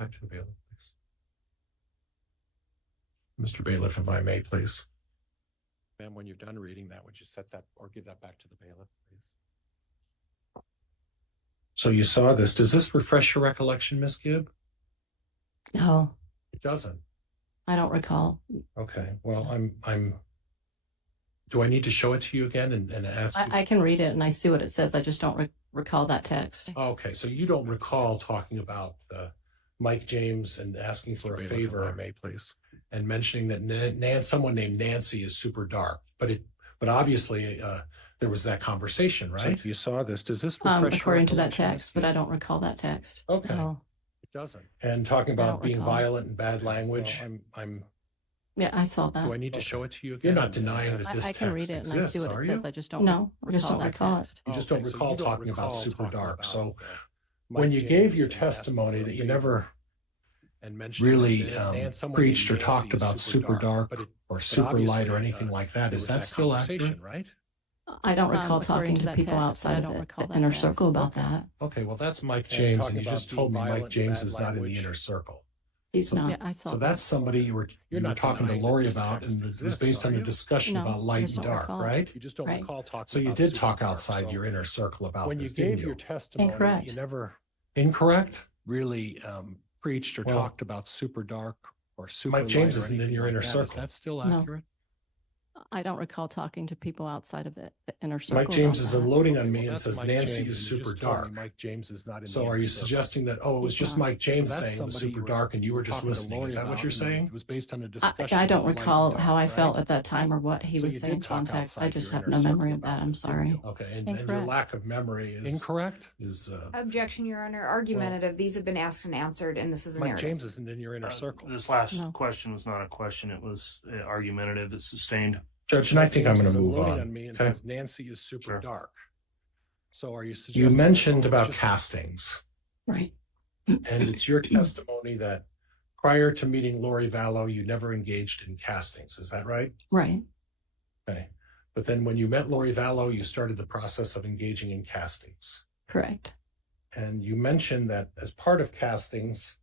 back to the bailiff, please. Mr. Bailiff, if I may, please. Ma'am, when you're done reading that, would you set that or give that back to the bailiff, please? So you saw this. Does this refresh your recollection, Ms. Gibb? No, It doesn't. I don't recall. Okay. Well, do I need to show it to you again and ask you? I can read it and I see what it says. I just don't recall that text. Okay. So you don't recall talking about Mike James and asking for a favor, if I may, please, and mentioning that someone named Nancy is super dark, but obviously there was that conversation, right? So you saw this. Does this refresh according to that text, but I don't recall that text. Okay. No. It doesn't. And talking about being violent and bad language, well, Yeah, I saw that. do I need to show it to you again? You're not denying that this I can read text it and I exists, see what are it you? says. I just don't recall it. You just don't recall talking about super dark. So when you gave your testimony that you never really preached or talked about super dark or super light or anything like that, is that still accurate? Right? I don't recall talking to people outside of the inner circle about that. Okay, well, that's Mike James, and you just told me Mike James is not in the inner circle. He's not. Yeah, I saw So that. that's somebody you're not talking to Lori about, and it was based on a discussion No, about I light just and don't dark, recall. right? You just don't Right. recall talking So you about did super talk dark, outside so your inner circle about when this, you gave didn't your you? testimony, Incorrect. you never Incorrect? really preached or Well, talked about super dark or super Mike James light or isn't in anything your like inner that. Is circle. that still No. accurate? I don't recall talking to people outside of the inner circle. Mike James about is that. unloading on Okay, me well, and that's says Mike Nancy James, is and you super just told me dark. Mike James is not in So the are inner you circle. suggesting that, oh, it was He's just not. Mike James So that's saying it was somebody super you dark and you were just talking to listening? Lori Is that what about, you're and saying? It was based on a discussion. I don't about light and recall dark, how I right? felt at that time or what he So was you saying did talk context. I outside just your have inner no circle memory of about that. I'm this, didn't sorry. you? Okay, and your Incorrect. lack of memory is Incorrect? Objection, Your Honor. Argumentative. These have been asked and answered, and this is a Mike narrative. James isn't in your inner circle. This last No. question was not a question. It was argumentative. It's sustained. Judge, and I think I'm James going to is move unloading on. me and Okay. says Nancy is super Sure. dark. So are you You suggesting mentioned that, about just castings, Right. and it's your testimony that prior to meeting Lori Vallow, you never engaged in castings. Is that right? Right. Okay. But then when you met Lori Vallow, you started the process of engaging in castings. Correct. And you mentioned that as part of castings,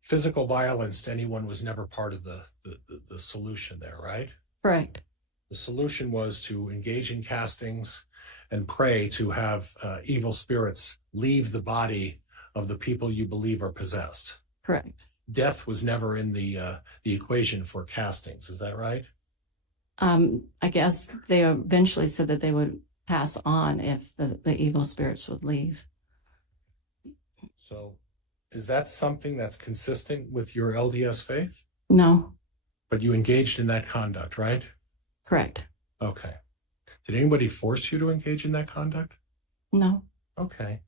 physical violence to anyone was never part of the solution there, right? Correct. The solution was to engage in castings and pray to have evil spirits leave the body of the people you believe are possessed. Correct. Death was never in the equation for castings. Is that right? I guess they eventually said that they would pass on if the evil spirits would leave. So is that something that's consistent with your LDS faith? No. But you engaged in that conduct, right? Correct. Okay. Did anybody force you to engage in that conduct? No. Okay.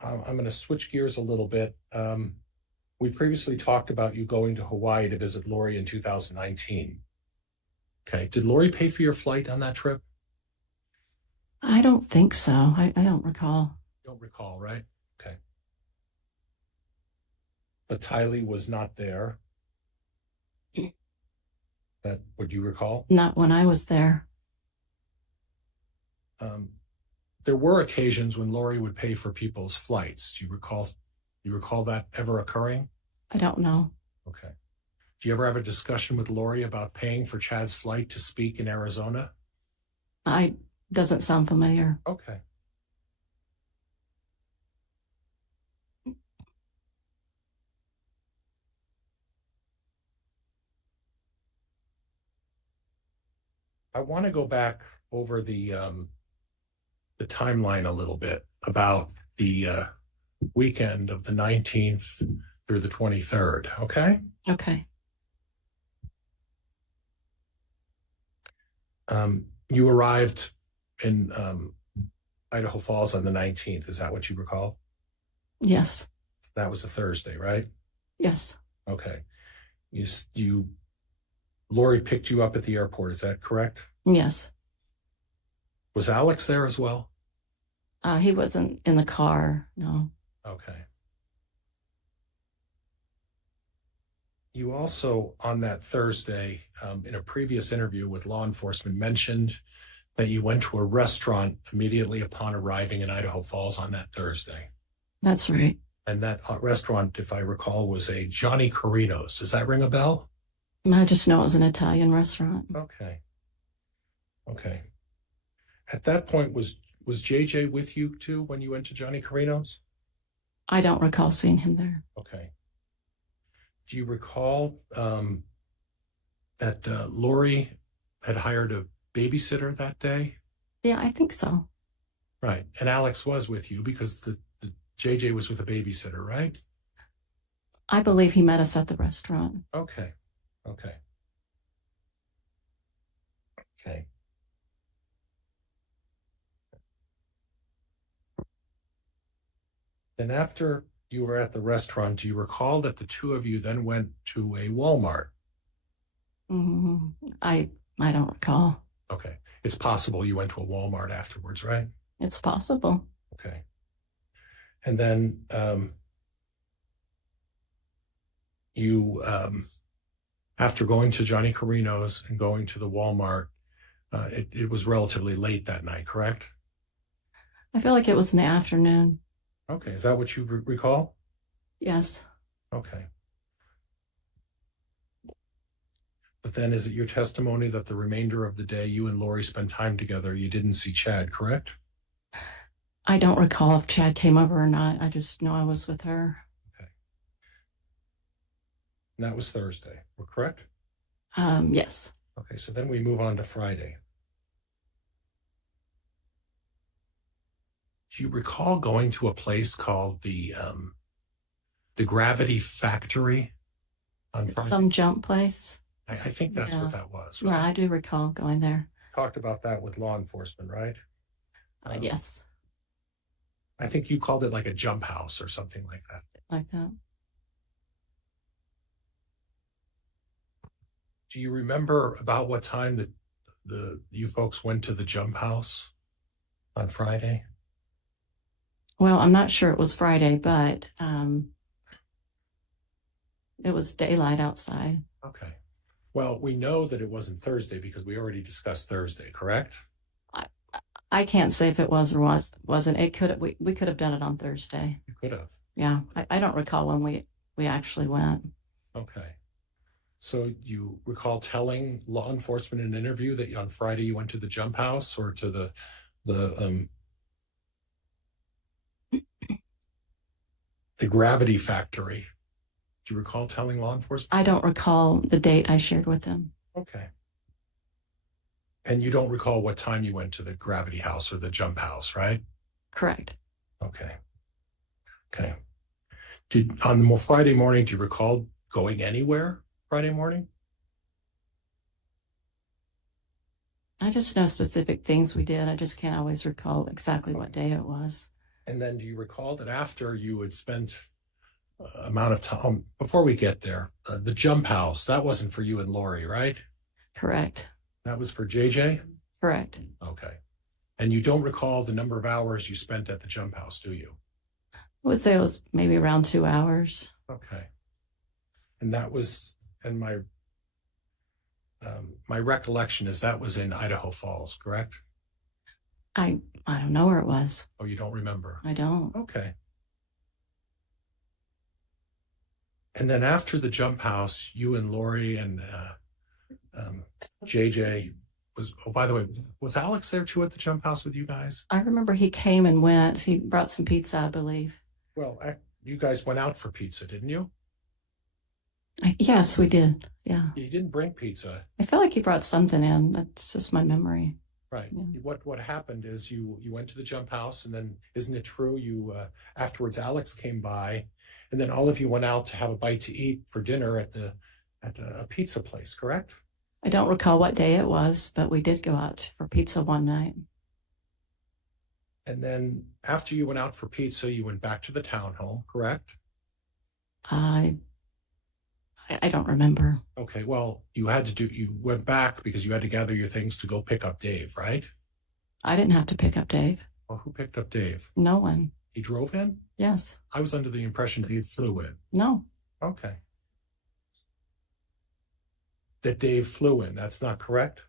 I'm going to switch gears a little bit. We previously talked about you going to Hawaii to visit Lori in 2019. Okay. Did Lori pay for your flight on that trip? I don't think so. I don't recall. You don't recall, right? Okay. But Tylee was not there. That would you recall? Not when I was there. There were occasions when Lori would pay for people's flights. Do you recall that ever occurring? I don't know. Okay. Do you ever have a discussion with Lori about paying for Chad's flight to speak in Arizona? Doesn't sound familiar. Okay. I want to go back over the timeline a little bit about the weekend of the 19th through the 23rd. Okay. Okay. You arrived in Idaho Falls on the 19th. Is that what you recall? Yes. That was a Thursday, right? Yes. Okay. Lori picked you up at the airport. Is that correct? Yes. Was Alex there as well? He wasn't in the car. No. Okay. You also, on that Thursday, in a previous interview with law enforcement, mentioned that you went to a restaurant immediately upon arriving in Idaho Falls on that Thursday. That's right. And that restaurant, if I recall, was a Johnny Carino's. Does that ring a bell? I just know it was an Italian restaurant. Okay. Okay. At that point, was JJ with you too when you went to Johnny Carino's? I don't recall seeing him there. Okay. Do you recall that Lori had hired a babysitter that day? Yeah, I think so. Right. And Alex was with you because the JJ was with a babysitter, right? I believe he met us at the restaurant. Okay. Okay. Okay. And after you were at the restaurant, do you recall that the two of you then went to a Walmart? I don't recall. Okay. It's possible you went to a Walmart afterwards, right? It's possible. Okay. And then you, after going to Johnny Carino's and going to the Walmart, it was relatively late that night, correct? I feel like it was in the afternoon. Okay. Is that what you recall? Yes. Okay. But then is it your testimony that the remainder of the day you and Lori spent time together, you didn't see Chad, correct? I don't recall if Chad came over or not. I just know I was with her. Okay. And that was Thursday, correct? Yes. Okay, so then we move on to Friday. Do you recall going to a place called the Gravity Factory on Friday? Some jump place. I think that's Yeah. what that was, right? Yeah, I do recall going there. Talked about that with law enforcement, right? Yes, I think you called it like a jump house or something like that. like that. Do you remember about what time that you folks went to the jump house on Friday? Well, I'm not sure it was Friday, but it was daylight outside. Okay. Well, we know that it wasn't Thursday because we already discussed Thursday, correct? I can't say if it was or wasn't. It could we could have done it on Thursday. You could have. Yeah, I don't recall when we actually went. Okay. So you recall telling law enforcement in an interview that on Friday you went to the jump house or to the Gravity Factory. Do you recall telling law enforcement? I don't recall the date I shared with them. Okay. And you don't recall what time you went to the Gravity House or the jump house, right? Correct. Okay. Okay. On Friday morning, do you recall going anywhere Friday morning? I just know specific things we did. I just can't always recall exactly what day it was. And then do you recall that after you had spent amount of time, before we get there, the jump house, that wasn't for you and Lori, right? Correct. That was for JJ? Correct. Okay. And you don't recall the number of hours you spent at the jump house, do you? I would say it was maybe around 2 hours. Okay. And that was, and my recollection is that was in Idaho Falls, correct? I don't know where it was. Oh, you don't remember? I don't. Okay. And then after the jump house, you and Lori and JJ oh, by the way, was Alex there too at the jump house with you guys? I remember he came and went. He brought some pizza, I believe. Well, you guys went out for pizza, didn't you? Yes, we did. Yeah. You didn't bring pizza. I feel like he brought something in. That's just my memory. Right. Yeah. What happened is you went to the jump house, and then isn't it true you afterwards Alex came by, and then all of you went out to have a bite to eat for dinner at a pizza place, correct? I don't recall what day it was, but we did go out for pizza one night. And then after you went out for pizza, you went back to the townhome, correct? I don't remember. Okay, well, you went back because you had to gather your things to go pick up Dave, right? I didn't have to pick up Dave. Well, who picked up Dave? No one. He drove in? Yes. I was under the impression Dave flew in. No. Okay. That Dave flew in, that's not correct?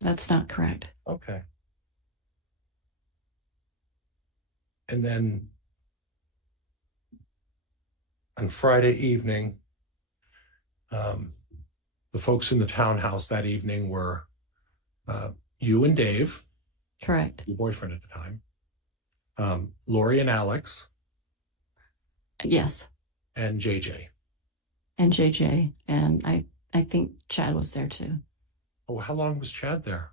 That's not correct. Okay. And then on Friday evening, the folks in the townhouse that evening were you and Dave, Correct. your boyfriend at the time, Lori and Alex, Yes. and JJ. And JJ. And I think Chad was there too. Oh, how long was Chad there?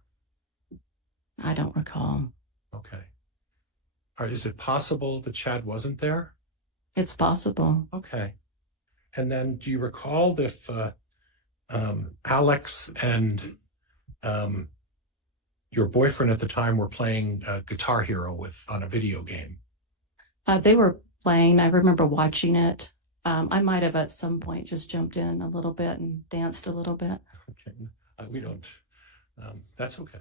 I don't recall. Okay. Is it possible that Chad wasn't there? It's possible. Okay. And then do you recall if Alex and your boyfriend at the time were playing Guitar Hero on a video game? They were playing. I remember watching it. I might have at some point just jumped in a little bit and danced a little bit. Okay. We don't. That's okay.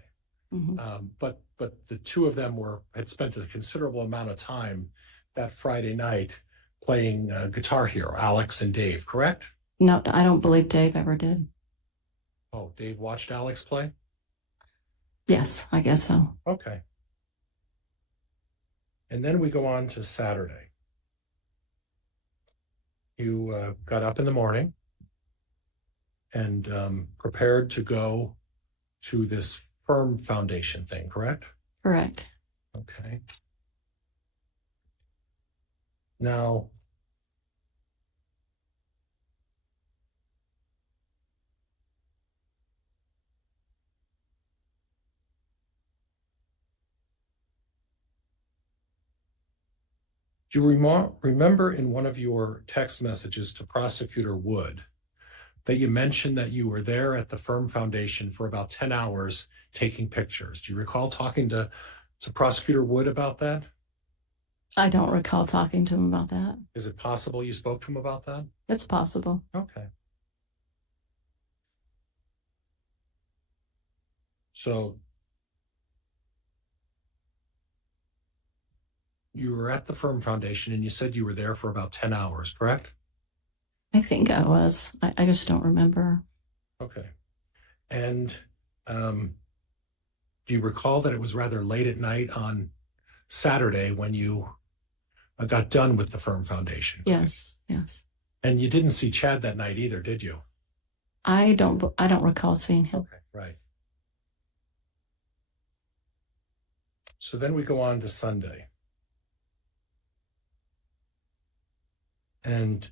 Mm-hmm. But the two of them had spent a considerable amount of time that Friday night playing Guitar Hero, Alex and Dave, correct? No, I don't believe Dave ever did. Oh, Dave watched Alex play? Yes, I guess so. Okay. And then we go on to Saturday. You got up in the morning and prepared to go to this firm foundation thing, correct? Correct. Okay. Now, do you remember in one of your text messages to Prosecutor Wood that you mentioned that you were there at the firm foundation for about 10 hours taking pictures? Do you recall talking to Prosecutor Wood about that? I don't recall talking to him about that. Is it possible you spoke to him about that? It's possible. Okay. So you were at the firm foundation and you said you were there for about 10 hours, correct? I think I was. I just don't remember. Okay. And do you recall that it was rather late at night on Saturday when you got done with the firm foundation? Yes, yes. And you didn't see Chad that night either, did you? I don't recall seeing him. Okay, right. So then we go on to Sunday. And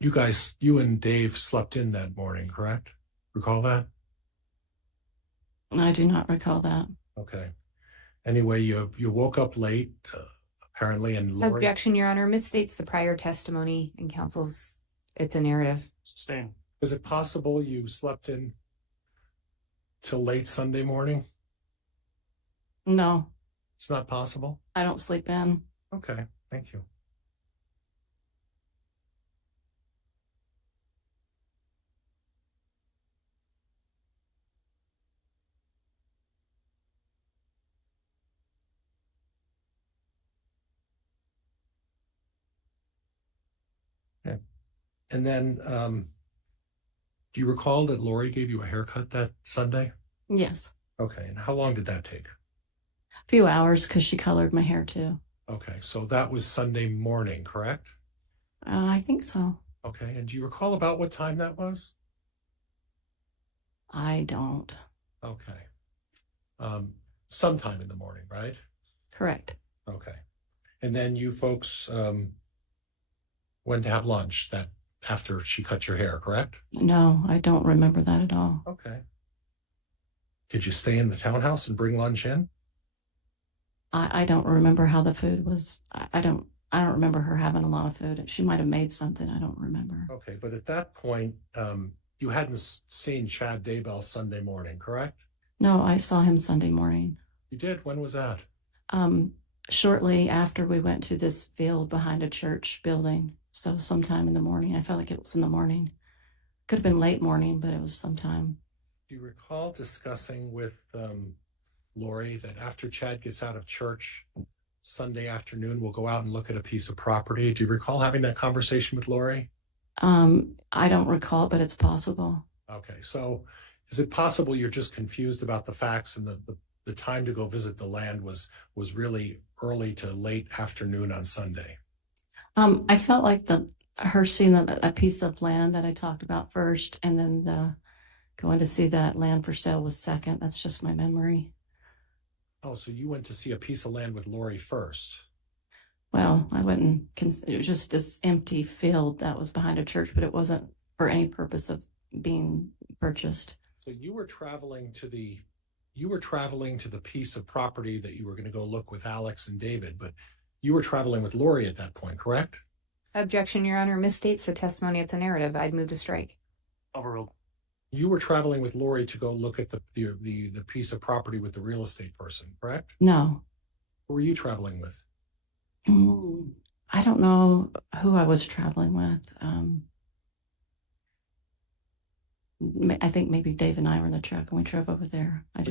you and Dave slept in that morning, correct? Recall that? I do not recall that. Okay. Anyway, you woke up late, apparently, and Lori... Objection, Your Honor. Misstates the prior testimony in counsel's. It's a narrative. Sustained. Is it possible you slept in till late Sunday morning? No, It's not possible? I don't sleep in. Okay, thank you. Okay. And then, do you recall that Lori gave you a haircut that Sunday? Yes. Okay, and how long did that take? A few hours because she colored my hair too. Okay, so that was Sunday morning, correct? I think so. Okay, and do you recall about what time that was? I don't. Okay. Sometime in the morning, right? Correct. Okay. And then you folks went to have lunch that after she cut your hair, correct? No, I don't remember that at all. Okay. Did you stay in the townhouse and bring lunch in? I don't remember how the food was. I don't remember her having a lot of food. She might have made something. I don't remember. Okay, but at that point, you hadn't seen Chad Daybell Sunday morning, correct? No, I saw him Sunday morning. You did? When was that? Shortly after we went to this field behind a church building. So sometime in the morning. I felt like it was in the morning. Could have been late morning, but it was sometime. Do you recall discussing with Lori that after Chad gets out of church Sunday afternoon, we'll go out and look at a piece of property? Do you recall having that conversation with Lori? I don't recall, but it's possible. Okay, so is it possible you're just confused about the facts and the the time to go visit the land was really early to late afternoon on Sunday? I felt like her seeing a piece of land that I talked about first, and then going to see that land for sale was second. That's just my memory. Oh, so you went to see a piece of land with Lori first? Well, I wouldn't consider, it was just this empty field that was behind a church, but it wasn't for any purpose of being purchased. So you were traveling to the piece of property that you were going to go look with Alex and David, but you were traveling with Lori at that point, correct? Objection, Your Honor. Misstates the testimony. It's a narrative. I'd move to strike. Overruled. You were traveling with Lori to go look at the piece of property with the real estate person, correct? No. Who were you traveling with? I don't know who I was traveling with. I think maybe Dave and I were in the truck and we drove over there. I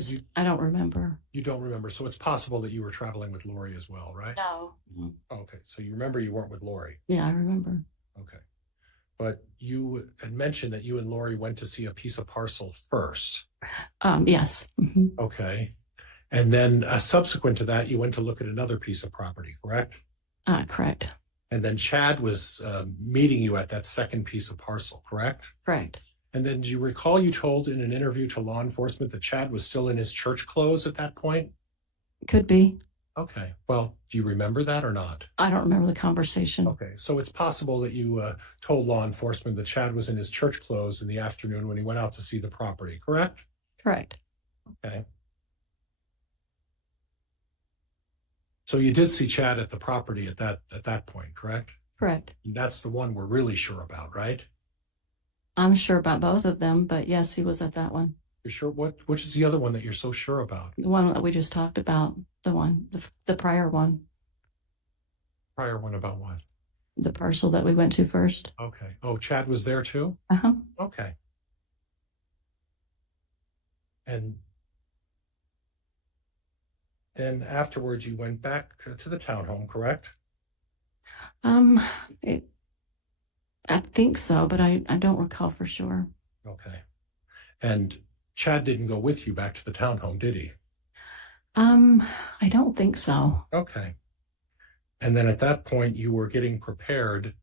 don't remember. You don't remember. So it's possible that you were traveling with Lori as well, right? No. Okay. So you remember you weren't with Lori. Yeah, I remember. Okay. But you had mentioned that you and Lori went to see a piece of parcel first. Yes. Mm-hmm. Okay. And then subsequent to that, you went to look at another piece of property, correct? Correct. And then Chad was meeting you at that second piece of parcel, correct? Correct. And then do you recall you told in an interview to law enforcement that Chad was still in his church clothes at that point? Could be. Okay. Well, do you remember that or not? I don't remember the conversation. Okay. So it's possible that you told law enforcement that Chad was in his church clothes in the afternoon when he went out to see the property, correct? Correct. Okay. So you did see Chad at the property at that point, correct? Correct. And that's the one we're really sure about, right? I'm sure about both of them, but yes, he was at that one. You're sure? Which is the other one that you're so sure about? The one that we just talked about, the prior one. Prior one about what? The parcel that we went to first. Okay. Oh, Chad was there too? Uh-huh. Okay. And then afterwards you went back to the townhome, correct? I think so, but I don't recall for sure. Okay. And Chad didn't go with you back to the townhome, did he? I don't think so. Okay. And then at that point you were getting prepared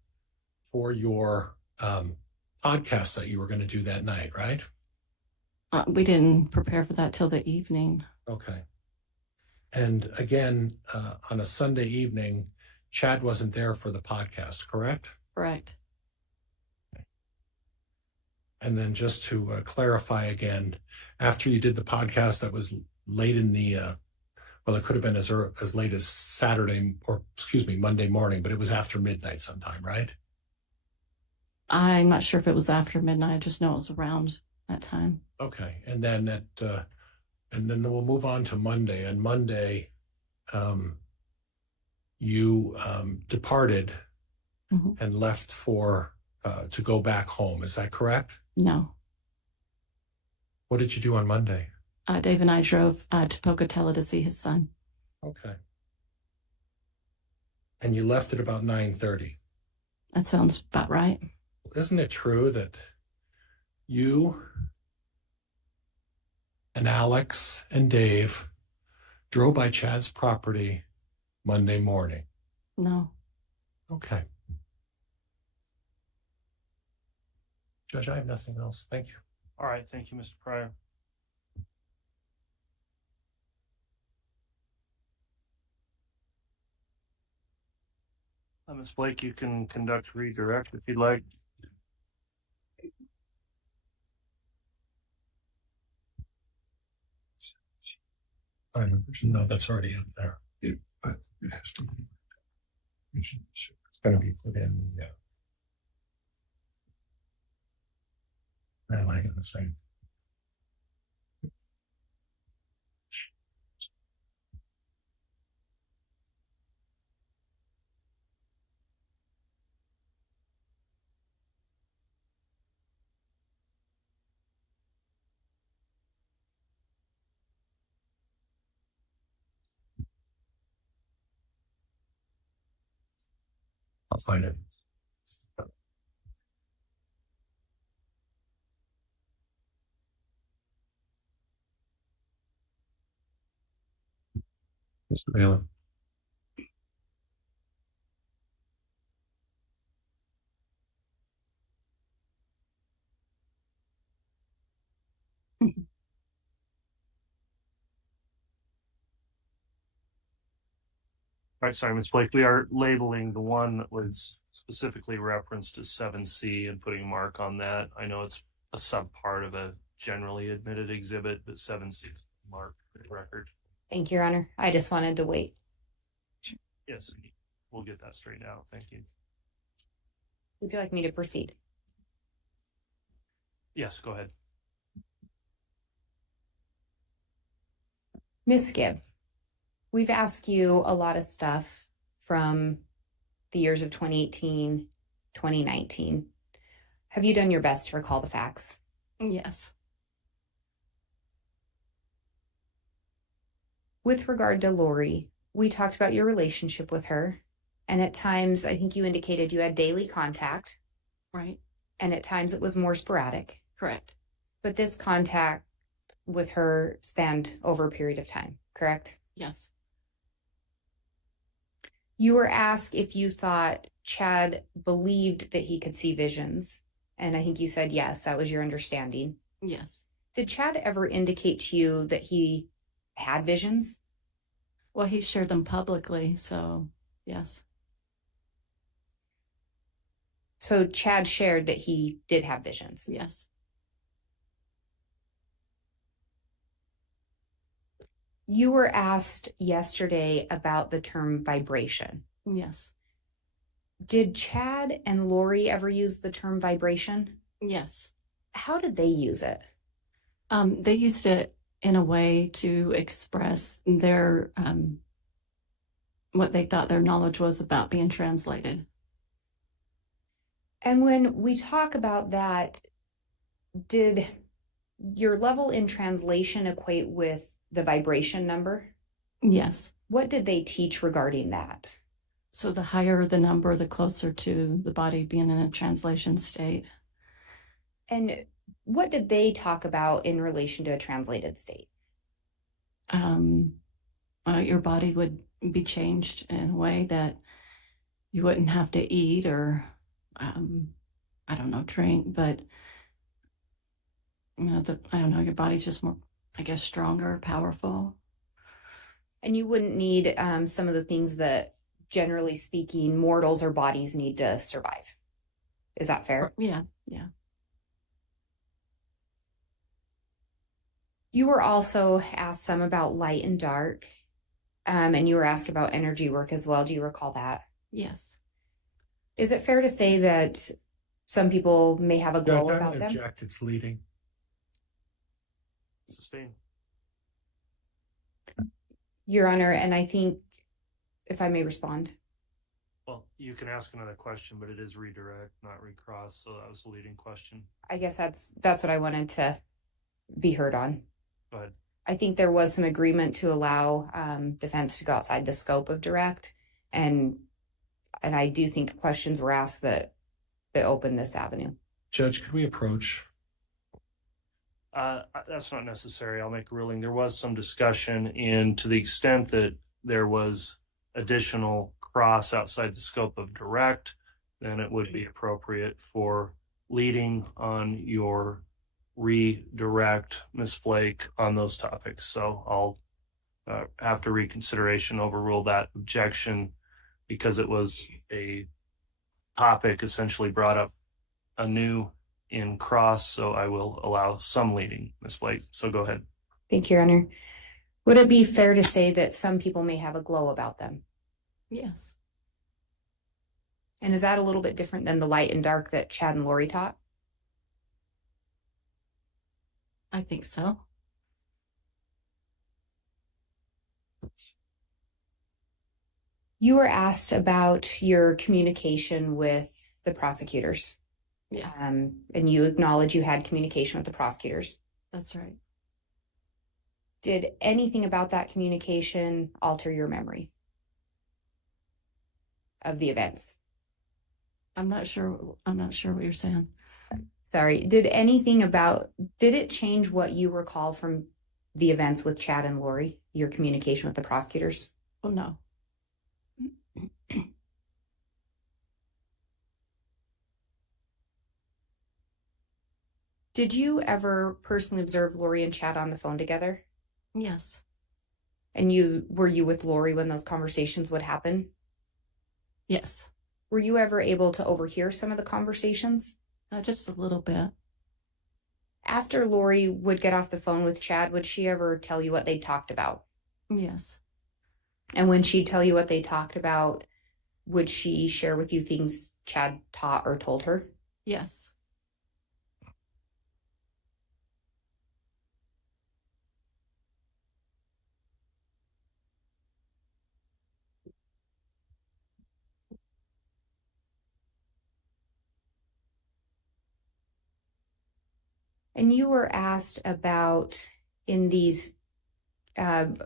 for your podcast that you were going to do that night, right? We didn't prepare for that till the evening. Okay. And again, on a Sunday evening, Chad wasn't there for the podcast, correct? Correct. And then just to clarify again, after you did the podcast, that was late in the, well, it could have been as late as Monday morning, but it was after midnight sometime, right? I'm not sure if it was after midnight. I just know it was around that time. Okay. And then and then we'll move on to Monday. And Monday, you departed and left to go back home. Is that correct? No. What did you do on Monday? Dave and I drove to Pocatello to see his son. Okay. And you left at about 9:30. That sounds about right. Isn't it true that you and Alex and Dave drove by Chad's property Monday morning? No. Okay. Judge, I have nothing else. Thank you. All right. Thank you, Mr. Pryor. Ms. Blake, you can conduct redirect if you'd like. No, that's already up there. But it has to be. It's going to be put in. Yeah. I like it the same. I'll find it. Mr. Bailey. All right, sorry, Ms. Blake, we are labeling the one that was specifically referenced as 7C and putting a mark on that. I know it's a subpart of a generally admitted exhibit, but 7C is marked for the record. Thank you, Your Honor. I just wanted to wait. Yes, we'll get that straightened out. Thank you. Would you like me to proceed? Yes, go ahead. Ms. Gibb, we've asked you a lot of stuff from the years of 2018, 2019. Have you done your best to recall the facts? Yes. With regard to Lori, we talked about your relationship with her. And at times, I think you indicated you had daily contact. Right. And at times it was more sporadic. Correct. But this contact with her spanned over a period of time, correct? Yes. You were asked if you thought Chad believed that he could see visions. And I think you said yes, that was your understanding. Yes. Did Chad ever indicate to you that he had visions? Well, he shared them publicly, so yes. So Chad shared that he did have visions. Yes. You were asked yesterday about the term vibration. Yes. Did Chad and Lori ever use the term vibration? Yes. How did they use it? They used it in a way to express their what they thought their knowledge was about being translated. And when we talk about that, did your level in translation equate with the vibration number? Yes. What did they teach regarding that? So the higher the number, the closer to the body being in a translation state. And what did they talk about in relation to a translated state? Your body would be changed in a way that you wouldn't have to eat or, I don't know, drink, but you know, I don't know, your body's just more, I guess, stronger, powerful. And you wouldn't need some of the things that, generally speaking, mortals or bodies need to survive. Is that fair? Yeah, yeah. You were also asked some about light and dark, and you were asked about energy work as well. Do you recall that? Yes. Is it fair to say that some people may have a glow Judge, I about would them? object, it's leading. Sustain. Your Honor, and I think, if I may respond. Well, you can ask another question, but it is redirect, not recross. So that was the leading question. I guess that's what I wanted to be heard on. Go ahead. I think there was some agreement to allow defense to go outside the scope of direct, and I do think questions were asked that opened this avenue. Judge, could we approach? That's not necessary. I'll make a ruling. There was some discussion, and to the extent that there was additional cross outside the scope of direct, then it would be appropriate for leading on your redirect, Ms. Blake, on those topics. So I'll after reconsideration overrule that objection because it was a topic essentially brought up anew in cross. So I will allow some leading, Ms. Blake. So go ahead. Thank you, Your Honor. Would it be fair to say that some people may have a glow about them? Yes. And is that a little bit different than the light and dark that Chad and Lori taught? I think so. You were asked about your communication with the prosecutors. Yes. And you acknowledge you had communication with the prosecutors. That's right. Did anything about that communication alter your memory of the events? I'm not sure what you're saying. Sorry, did it change what you recall from the events with Chad and Lori, your communication with the prosecutors? Oh, no. Did you ever personally observe Lori and Chad on the phone together? Yes. And were you with Lori when those conversations would happen? Yes. Were you ever able to overhear some of the conversations? Just a little bit. After Lori would get off the phone with Chad, would she ever tell you what they talked about? Yes. And when she'd tell you what they talked about, would she share with you things Chad taught or told her? Yes. And you were asked about in these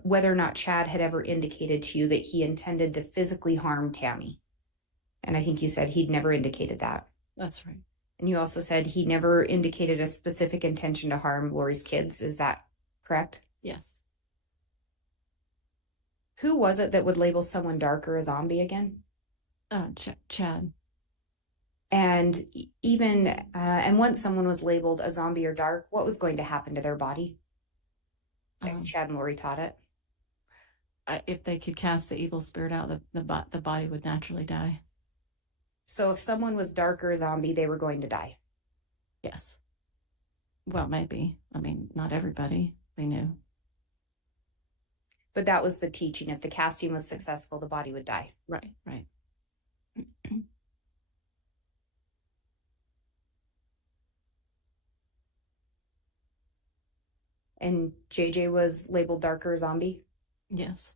whether or not Chad had ever indicated to you that he intended to physically harm Tammy. And I think you said he'd never indicated that. That's right. And you also said he never indicated a specific intention to harm Lori's kids. Is that correct? Yes. Who was it that would label someone dark or a zombie again? Chad. And even, and once someone was labeled a zombie or dark, what was going to happen to their body? As Chad and Lori taught it. If they could cast the evil spirit out, the body would naturally die. So if someone was dark or a zombie, they were going to die. Yes. Well, maybe. I mean, not everybody. They knew. But that was the teaching. If the casting was successful, the body would die. Right, right. And JJ was labeled dark or a zombie. Yes.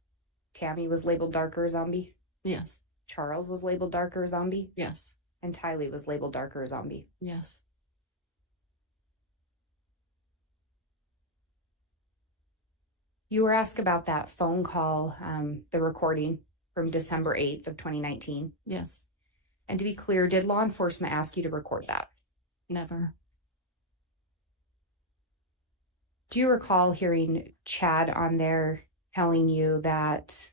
Tammy was labeled dark or a zombie. Yes. Charles was labeled dark or a zombie. Yes. And Tylee was labeled dark or a zombie. Yes. You were asked about that phone call, the recording from December 8th of 2019. Yes. And to be clear, did law enforcement ask you to record that? Never. Do you recall hearing Chad on there telling you that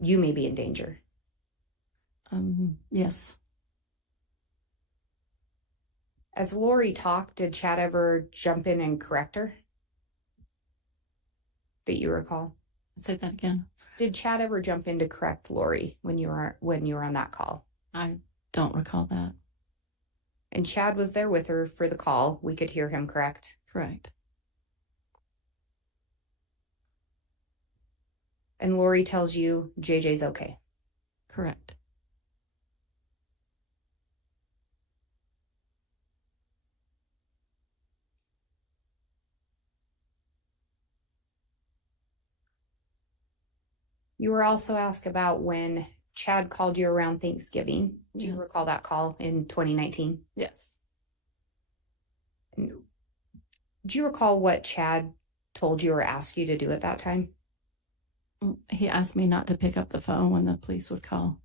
you may be in danger? Yes. As Lori talked, did Chad ever jump in and correct her? That you recall? Say that again. Did Chad ever jump in to correct Lori when you were on that call? I don't recall that. And Chad was there with her for the call. We could hear him, correct? Correct. And Lori tells you JJ's okay. Correct. You were also asked about when Chad called you around Thanksgiving. Do you Yes. recall that call in 2019? Yes. Do you recall what Chad told you or asked you to do at that time? He asked me not to pick up the phone when the police would call.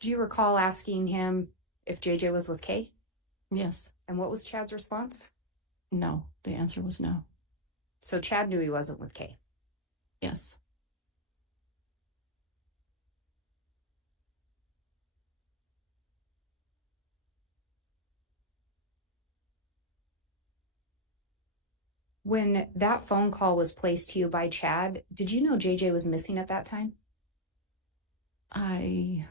Do you recall asking him if JJ was with Kay? Yes. And what was Chad's response? No. The answer was no. So Chad knew he wasn't with Kay. Yes. When that phone call was placed to you by Chad, did you know JJ was missing at that time? I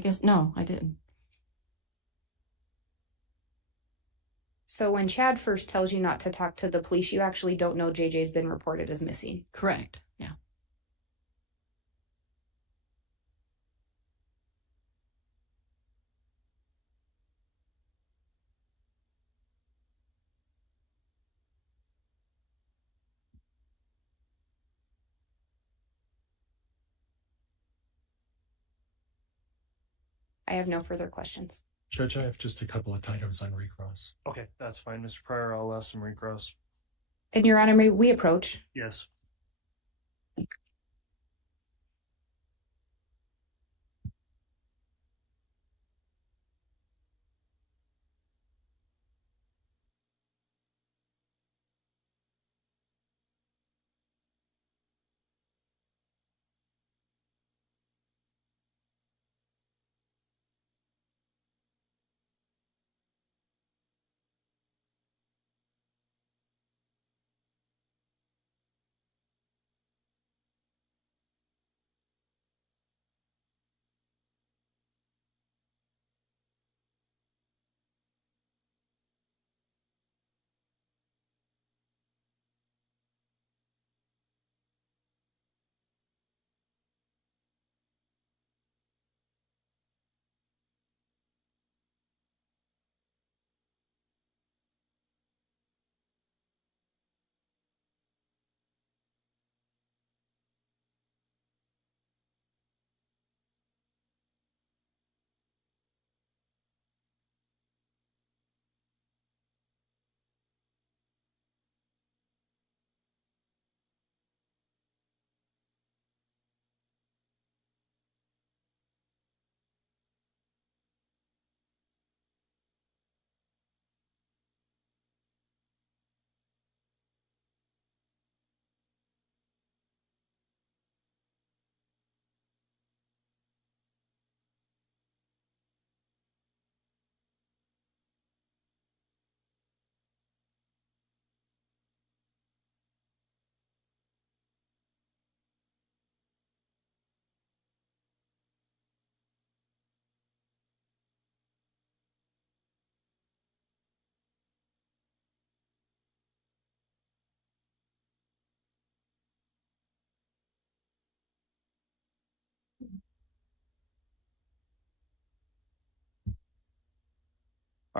guess no, I didn't. So when Chad first tells you not to talk to the police, you actually don't know JJ's been reported as missing. Correct. Yeah. I have no further questions. Judge, I have just a couple of items on Recross. Okay, that's fine, Mr. Pryor. I'll ask some recross. And Your Honor, may we approach? Yes.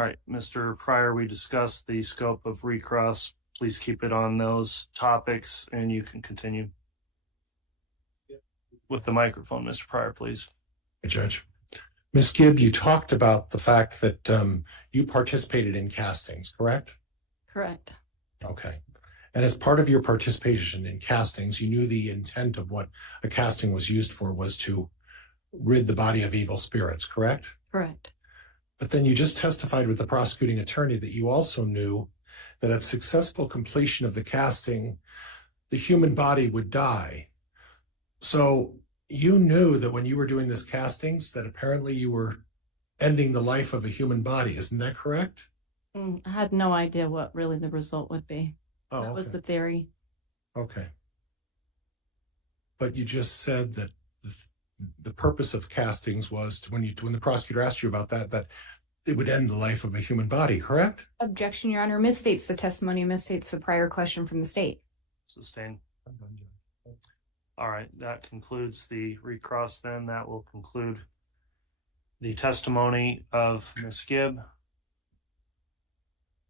All right, Mr. Pryor, we discussed the scope of Recross. Please keep it on those topics and you can continue. With the microphone, Mr. Pryor, please. Hey, Judge. Ms. Gibb, you talked about the fact that you participated in castings, correct? Correct. Okay. And as part of your participation in castings, you knew the intent of what a casting was used for was to rid the body of evil spirits, correct? Correct. But then you just testified with the prosecuting attorney that you also knew that at successful completion of the casting, the human body would die. So you knew that when you were doing this castings that apparently you were ending the life of a human body. Isn't that correct? I had no idea what really the result would be. Oh, That was the theory. okay. But you just said that the purpose of castings was to, when the prosecutor asked you about that it would end the life of a human body, correct? Objection, Your Honor. Misstates the testimony, misstates the prior question from the state. Sustain. All right, that concludes the recross then. That will conclude the testimony of Ms. Gibb. I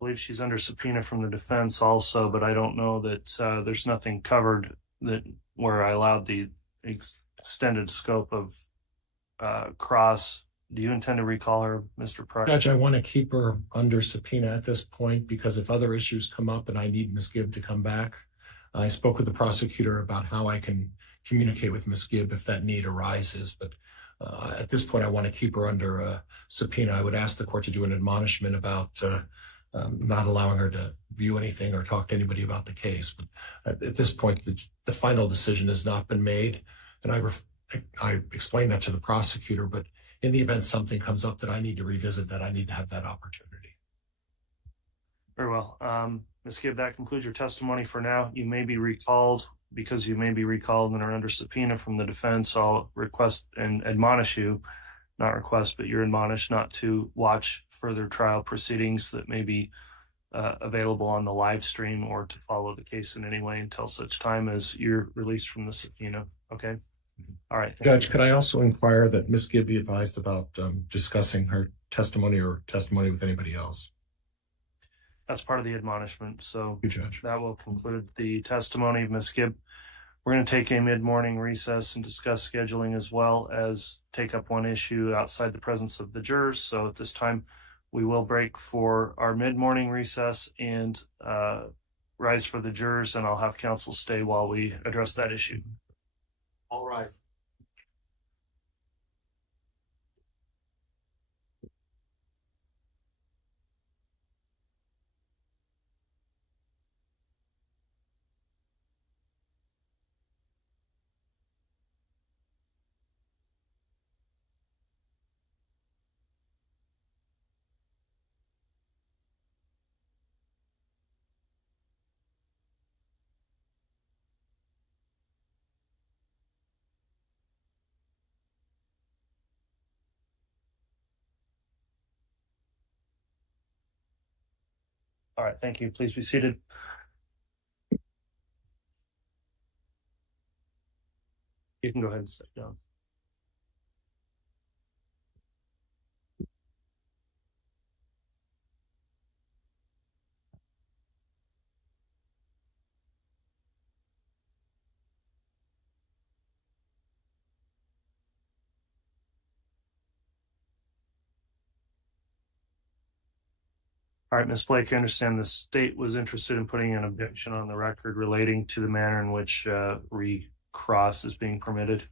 believe she's under subpoena from the defense also, but I don't know that there's nothing covered that where I allowed the extended scope of cross. Do you intend to recall her, Mr. Pryor? Judge, I want to keep her under subpoena at this point because if other issues come up and I need Ms. Gibb to come back, I spoke with the prosecutor about how I can communicate with Ms. Gibb if that need arises. But at this point, I want to keep her under subpoena. I would ask the court to do an admonishment about not allowing her to view anything or talk to anybody about the case. But at this point, the final decision has not been made. And I explained that to the prosecutor, but in the event something comes up that I need to revisit that, I need to have that opportunity. Very well. Ms. Gibb, that concludes your testimony for now. You may be recalled. Because you may be recalled and are under subpoena from the defense, I'll request and admonish you, not request, but you're admonished not to watch further trial proceedings that may be available on the live stream or to follow the case in any way until such time as you're released from the subpoena. Okay. All right. Judge, could I also inquire that Ms. Gibb be advised about discussing her testimony or testimony with anybody else? That's part of the admonishment. So Judge. That will conclude the testimony of Ms. Gibb. We're going to take a mid-morning recess and discuss scheduling as well as take up one issue outside the presence of the jurors. So at this time, we will break for our mid-morning recess and rise for the jurors, and I'll have counsel stay while we address that issue. All right. All right, thank you. Please be seated. You can go ahead and sit down. All right, Ms. Blake, I understand the state was interested in putting an objection on the record relating to the manner in which recross is being permitted.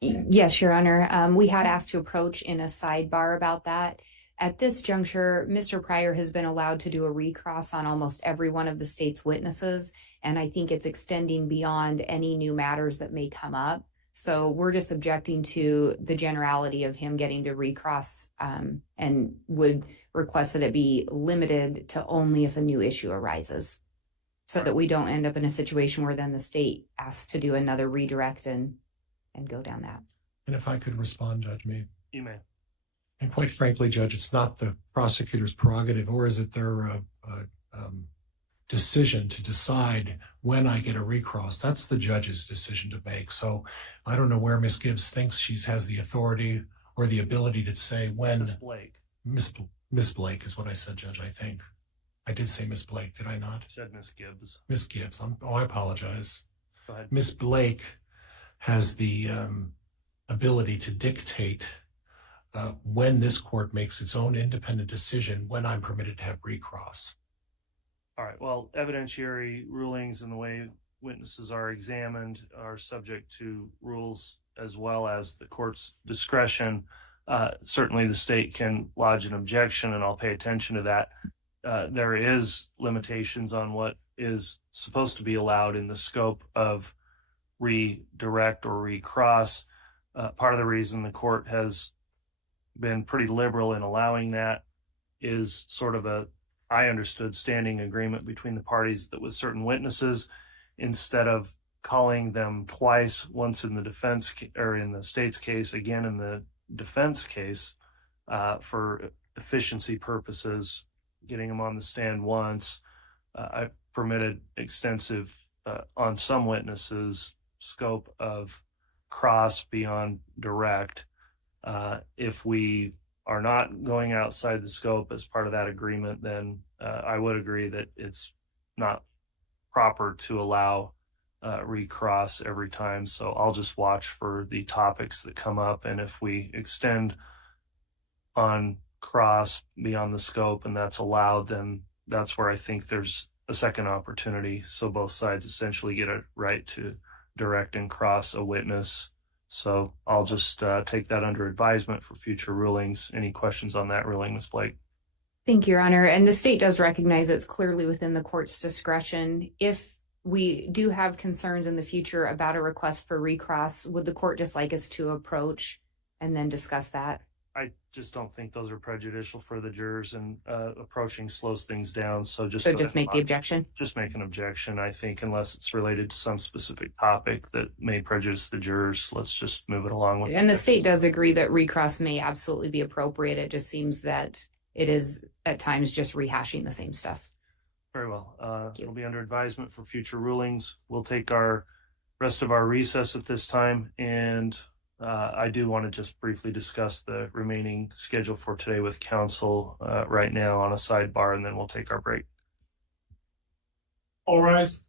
Yes, Your Honor. We had asked to approach in a sidebar about that. At this juncture, Mr. Pryor has been allowed to do a recross on almost every one of the state's witnesses, and I think it's extending beyond any new matters that may come up. So we're just objecting to the generality of him getting to recross and would request that it be limited to only if a new issue arises so that we don't end up in a situation where then the state asks to do another redirect and go down that. And if I could respond, Judge Meade. You may. And quite frankly, Judge, it's not the prosecutor's prerogative, or is it their decision to decide when I get a recross? That's the judge's decision to make. So I don't know where Ms. Gibbs thinks she has the authority or the ability to say when. Ms. Blake. Miss Blake is what I said, Judge, I think. I did say Miss Blake, did I not? Said Miss Gibbs. Miss Gibbs. I apologize. Go ahead. Miss Blake has the ability to dictate when this court makes its own independent decision when I'm permitted to have recross. All right. Well, evidentiary rulings and the way witnesses are examined are subject to rules as well as the court's discretion. Certainly the state can lodge an objection, and I'll pay attention to that. There is limitations on what is supposed to be allowed in the scope of redirect or recross. Part of the reason the court has been pretty liberal in allowing that is sort of I understood, standing agreement between the parties that with certain witnesses, instead of calling them twice, once in the defense or in the state's case, again in the defense case, for efficiency purposes, getting them on the stand once. I permitted extensive on some witnesses scope of cross beyond direct. If we are not going outside the scope as part of that agreement, then I would agree that it's not proper to allow recross every time. So I'll just watch for the topics that come up, and if we extend on cross beyond the scope and that's allowed, then that's where I think there's a second opportunity. So both sides essentially get a right to direct and cross a witness. So I'll just take that under advisement for future rulings. Any questions on that ruling, Ms. Blake? Thank you, Your Honor. And the state does recognize it's clearly within the court's discretion. If we do have concerns in the future about a request for recross, would the court just like us to approach and then discuss that? I just don't think those are prejudicial for the jurors, and approaching slows things down. So just make the objection? Just make an objection, I think, unless it's related to some specific topic that may prejudice the jurors. Let's just move it along with it. And the state does agree that recross may absolutely be appropriate. It just seems that it is at times just rehashing the same stuff. Very well. It'll be under advisement for future rulings. We'll take our rest of our recess at this time, and I do want to just briefly discuss the remaining schedule for today with counsel right now on a sidebar, and then we'll take our break. All rise.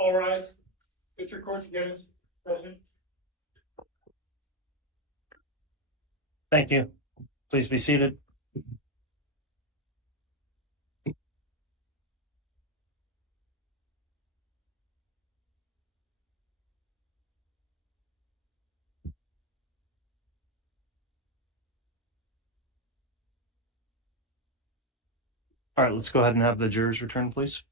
All rise. District Court's again is session. Thank you. Please be seated. All right, let's go ahead and have the jurors return, please.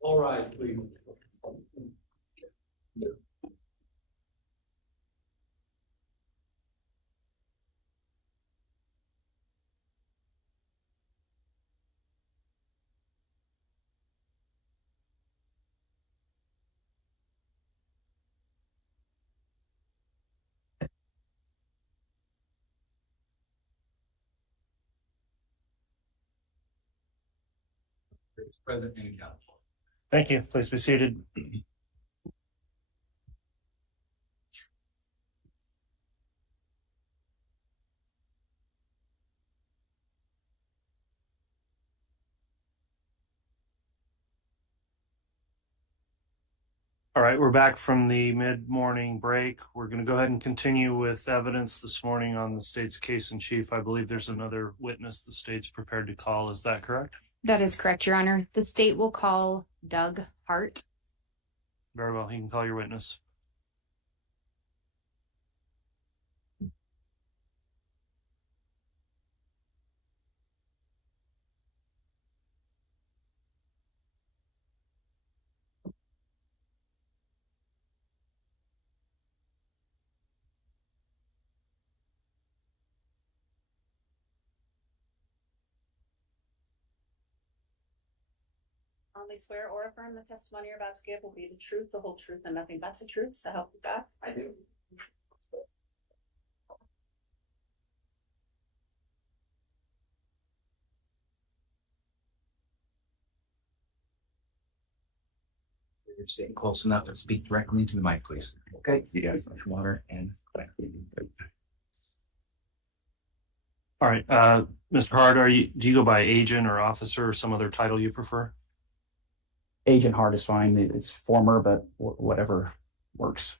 All rise, please. Present and count. Thank you. Please be seated. All right, we're back from the mid-morning break. We're going to go ahead and continue with evidence this morning on the state's case in chief. I believe there's another witness the state's prepared to call. Is that correct? That is correct, Your Honor. The state will call Doug Hart. Very well. You can call your witness. I swear or affirm the testimony you're about to give will be the truth, the whole truth, and nothing but the truth. So help you God. I do. You're sitting close enough and speak directly into the mic, please. Okay. You got fresh water and. All right, Mr. Hart, do you go by agent or officer or some other title you prefer? Agent Hart is fine. It's former, but whatever works.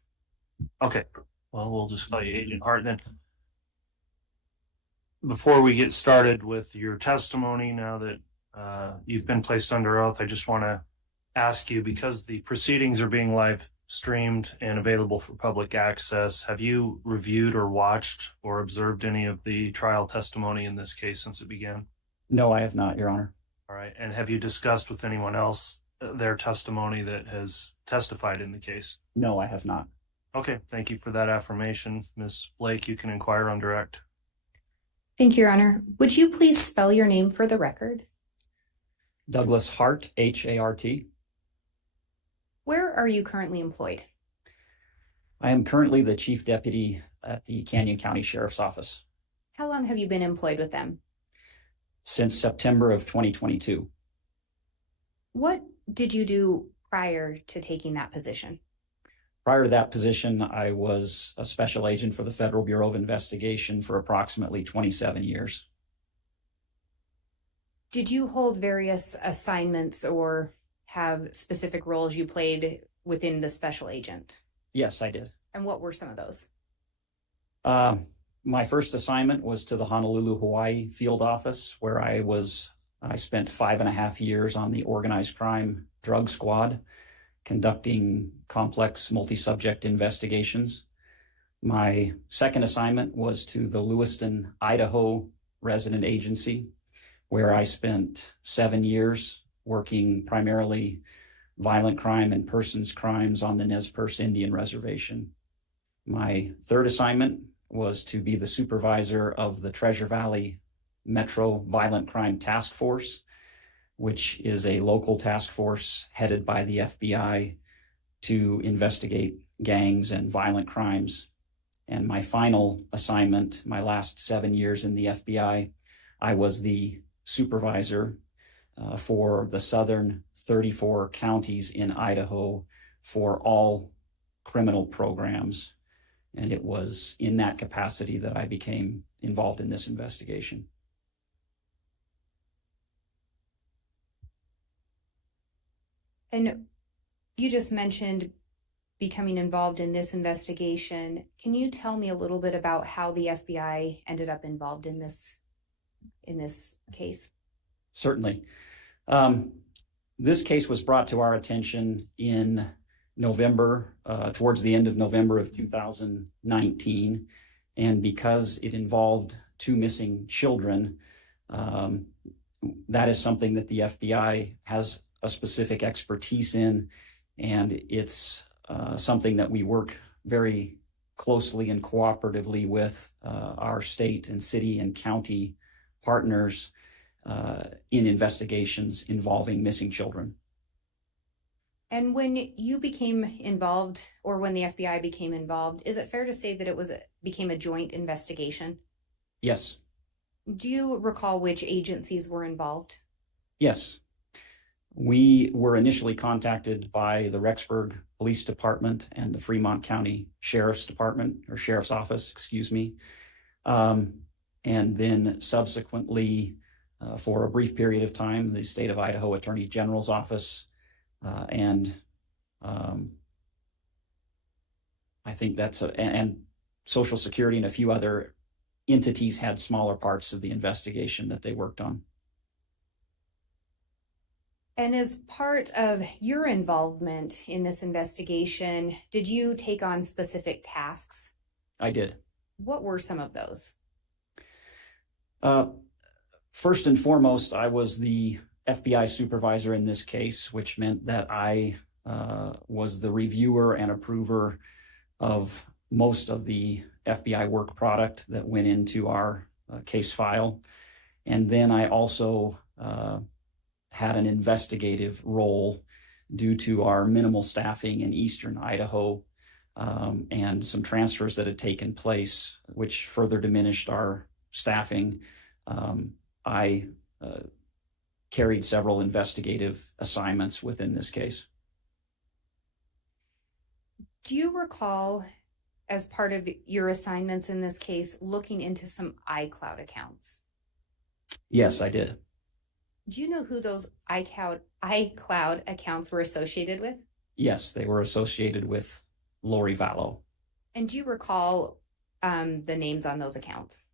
Okay, well, we'll just call you Agent Hart then. Before we get started with your testimony, now that you've been placed under oath, I just want to ask you, because the proceedings are being live streamed and available for public access, have you reviewed or watched or observed any of the trial testimony in this case since it began? No, I have not, Your Honor. All right, and have you discussed with anyone else their testimony that has testified in the case? No, I have not. Okay, thank you for that affirmation. Ms. Blake, you can inquire on direct. Thank you, Your Honor. Would you please spell your name for the record? Douglas Hart, H-A-R-T. Where are you currently employed? I am currently the Chief Deputy at the Canyon County Sheriff's Office. How long have you been employed with them? since September of 2022. What did you do prior to taking that position? Prior to that position, I was a special agent for the Federal Bureau of Investigation for approximately 27 years. Did you hold various assignments or have specific roles you played within the special agent? Yes, I did. And what were some of those? My first assignment was to the Honolulu, Hawaii field office, where I spent 5.5 years on the organized crime drug squad, conducting complex multi-subject investigations. My second assignment was to the Lewiston, Idaho resident agency, where I spent 7 years working primarily violent crime and persons crimes on the Nez Perce Indian Reservation. My third assignment was to be the supervisor of the Treasure Valley Metro Violent Crime Task Force, which is a local task force headed by the FBI to investigate gangs and violent crimes. And my final assignment, my last 7 years in the FBI, I was the supervisor for the southern 34 counties in Idaho for all criminal programs. And it was in that capacity that I became involved in this investigation. And you just mentioned becoming involved in this investigation. Can you tell me a little bit about how the FBI ended up involved in this case? Certainly. This case was brought to our attention in November, towards the end of November of 2019. And because it involved 2 missing children, that is something that the FBI has a specific expertise in. And it's something that we work very closely and cooperatively with our state and city and county partners in investigations involving missing children. And when you became involved, or when the FBI became involved, is it fair to say that it became a joint investigation? Yes. Do you recall which agencies were involved? Yes. We were initially contacted by the Rexburg Police Department and the Fremont County Sheriff's Department, or Sheriff's Office, excuse me. And then subsequently, for a brief period of time, the State of Idaho Attorney General's Office, and I think and Social Security and a few other entities had smaller parts of the investigation that they worked on. And as part of your involvement in this investigation, did you take on specific tasks? I did. What were some of those? First and foremost, I was the FBI supervisor in this case, which meant that I was the reviewer and approver of most of the FBI work product that went into our case file. And then I also had an investigative role due to our minimal staffing in eastern Idaho and some transfers that had taken place, which further diminished our staffing. I carried several investigative assignments within this case. Do you recall, as part of your assignments in this case, looking into some iCloud accounts? Yes, I did. Do you know who those iCloud accounts were associated with? Yes, they were associated with Lori Vallow. And do you recall the names on those accounts?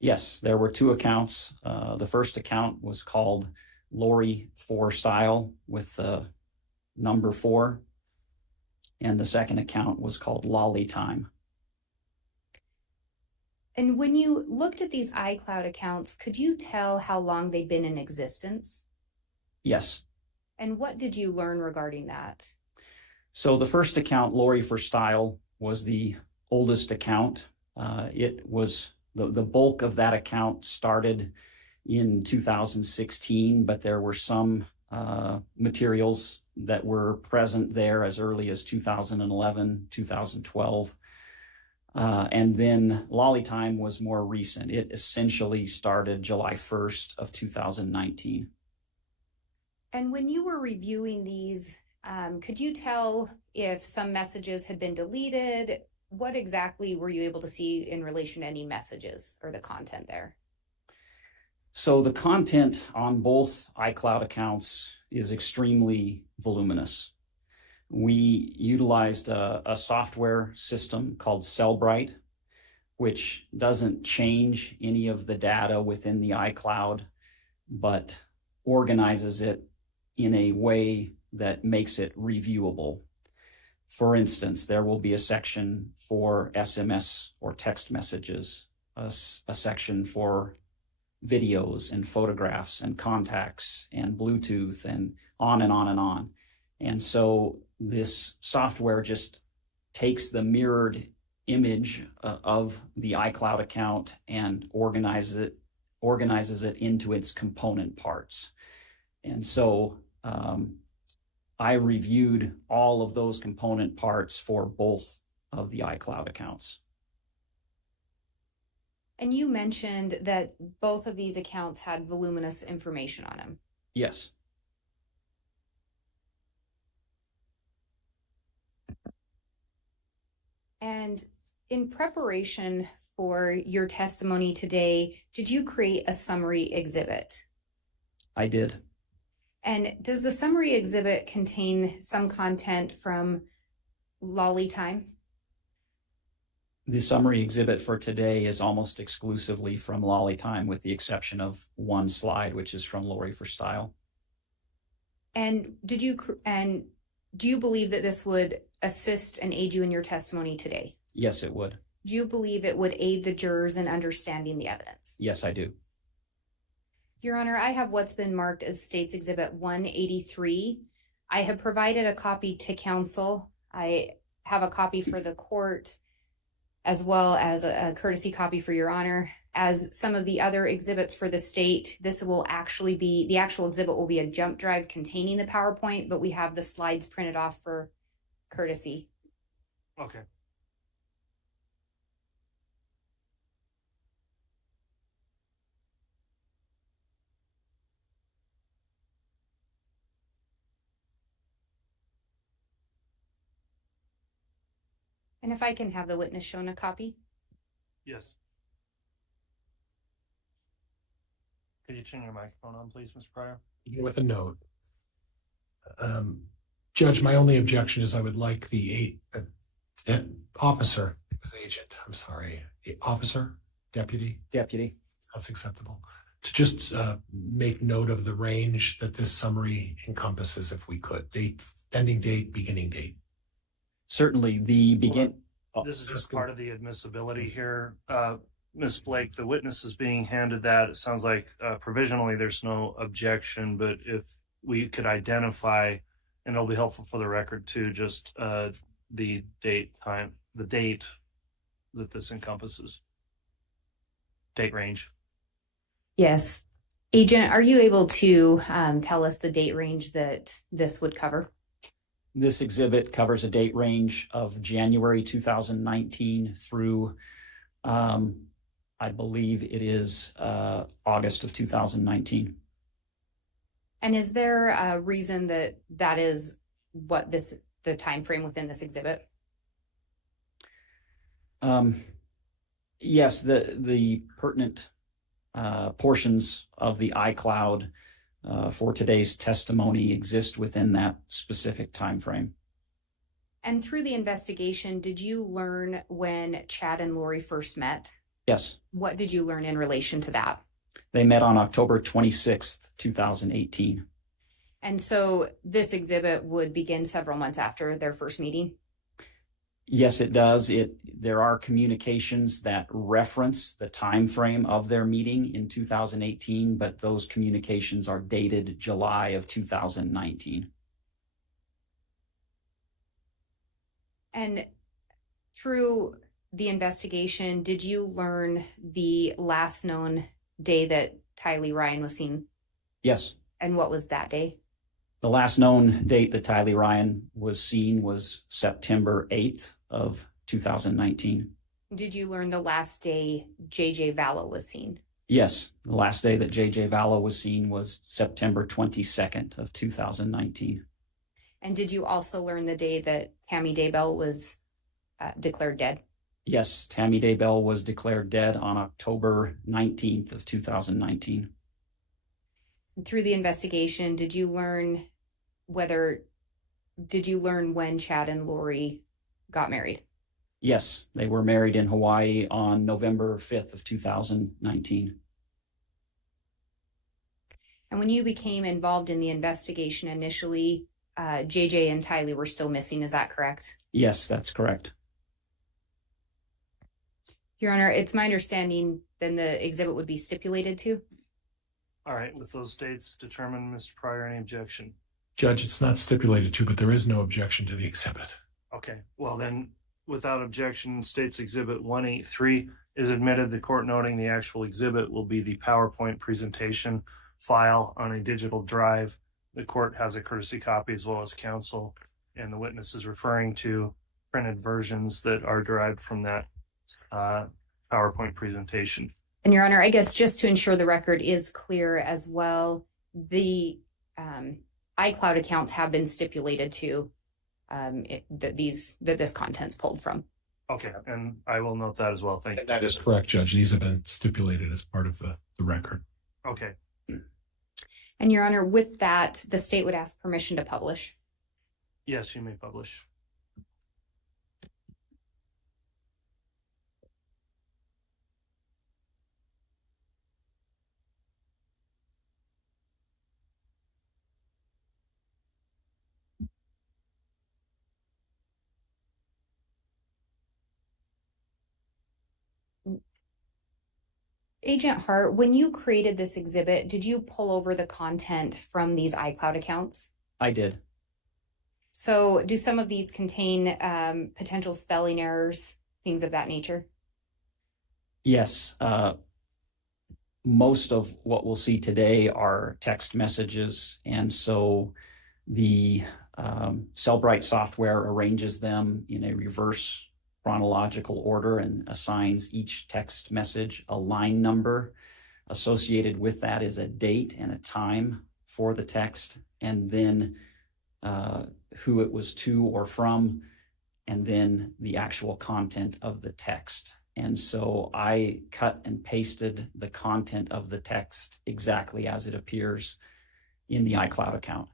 Yes, there were 2 accounts. The first account was called Lori 4 Style with the number 4. And the second account was called Lolly Time. And when you looked at these iCloud accounts, could you tell how long they'd been in existence? Yes. And what did you learn regarding that? So the first account, Lori for Style, was the oldest account. It was the bulk of that account started in 2016, but there were some materials that were present there as early as 2011, 2012. And then Lolly Time was more recent. It essentially started July 1st of 2019. And when you were reviewing these, could you tell if some messages had been deleted? What exactly were you able to see in relation to any messages or the content there? So the content on both iCloud accounts is extremely voluminous. We utilized a software system called Cellbrite, which doesn't change any of the data within the iCloud, but organizes it in a way that makes it reviewable. For instance, there will be a section for SMS or text messages, a section for videos and photographs and contacts and Bluetooth and on and on and on. And so this software just takes the mirrored image of the iCloud account and organizes it into its component parts. And so I reviewed all of those component parts for both of the iCloud accounts. And you mentioned that both of these accounts had voluminous information on them. Yes. And in preparation for your testimony today, did you create a summary exhibit? I did. And does the summary exhibit contain some content from Lolly Time? The summary exhibit for today is almost exclusively from Lolly Time, with the exception of one slide, which is from Lori for Style. And do you believe that this would assist and aid you in your testimony today? Yes, it would. Do you believe it would aid the jurors in understanding the evidence? Yes, I do. Your Honor, I have what's been marked as State's Exhibit 183. I have provided a copy to counsel. I have a copy for the court, as well as a courtesy copy for Your Honor. As some of the other exhibits for the state, this will actually be, the actual exhibit will be a jump drive containing the PowerPoint, but we have the slides printed off for courtesy. Okay. And if I can have the witness shown a copy. Yes. Could you turn your microphone on, please, Mr. Pryor? With a note. Judge, my only objection is I would like the officer, it was agent, I'm sorry, officer, deputy, that's acceptable, to just make note of the range that this summary encompasses, if we could. Date, ending date, beginning date. Certainly, This is just part of the admissibility here. Ms. Blake, the witness is being handed that. It sounds like provisionally there's no objection, but if we could identify, and it'll be helpful for the record too, just the date that this encompasses. Date range. Yes. Agent, are you able to tell us the date range that this would cover? This exhibit covers a date range of January 2019 through, I believe it is August of 2019. And is there a reason that that is what the time frame within this exhibit? Yes, the pertinent portions of the iCloud for today's testimony exist within that specific time frame. And through the investigation, did you learn when Chad and Lori first met? Yes. What did you learn in relation to that? They met on October 26th, 2018. And so this exhibit would begin several months after their first meeting? Yes, it does. There are communications that reference the time frame of their meeting in 2018, but those communications are dated July of 2019. And through the investigation, did you learn the last known day that Tylee Ryan was seen? Yes. And what was that day? The last known date that Tylee Ryan was seen was September 8th of 2019. Did you learn the last day JJ Vallow was seen? Yes, the last day that JJ Vallow was seen was September 22nd of 2019. And did you also learn the day that Tammy Daybell was declared dead? Yes, Tammy Daybell was declared dead on October 19th of 2019. Through the investigation, did you learn when Chad and Lori got married? Yes, they were married in Hawaii on November 5th of 2019. And when you became involved in the investigation initially, JJ and Tylee were still missing, is that correct? Yes, that's correct. Your Honor, it's my understanding then the exhibit would be stipulated to? All right, with those dates determined, Mr. Pryor, any objection? Judge, it's not stipulated to, but there is no objection to the exhibit. Okay, well then, without objection, State's Exhibit 183 is admitted. The court noting the actual exhibit will be the PowerPoint presentation file on a digital drive. The court has a courtesy copy as well as counsel, and the witness is referring to printed versions that are derived from that PowerPoint presentation. And Your Honor, I guess just to ensure the record is clear as well, the iCloud accounts have been stipulated to that this content's pulled from. Okay, and I will note that as well. Thank you. That is correct, Judge. These have been stipulated as part of the record. Okay. And Your Honor, with that, the state would ask permission to publish. Yes, you may publish. Agent Hart, when you created this exhibit, did you pull over the content from these iCloud accounts? I did. So do some of these contain potential spelling errors, things of that nature? Yes. Most of what we'll see today are text messages. And so the Cellbrite software arranges them in a reverse chronological order and assigns each text message a line number. Associated with that is a date and a time for the text, and then who it was to or from, and then the actual content of the text. And so I cut and pasted the content of the text exactly as it appears in the iCloud account.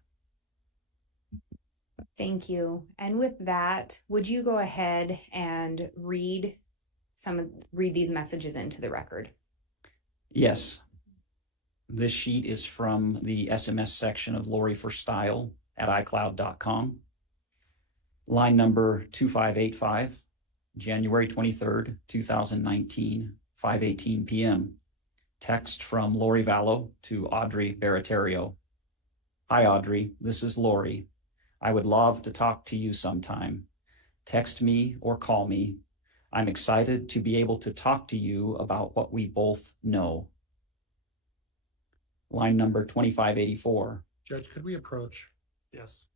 Thank you. And with that, would you go ahead and read these messages into the record? Yes. This sheet is from the SMS section of Lori for Style at iCloud.com. Line number 2585, January 23rd, 2019, 5:18 p.m. Text from Lori Vallow to Audrey Baratario. Hi, Audrey. This is Lori. I would love to talk to you sometime. Text me or call me. I'm excited to be able to talk to you about what we both know. Line number 2584. Judge, could we approach? Yes.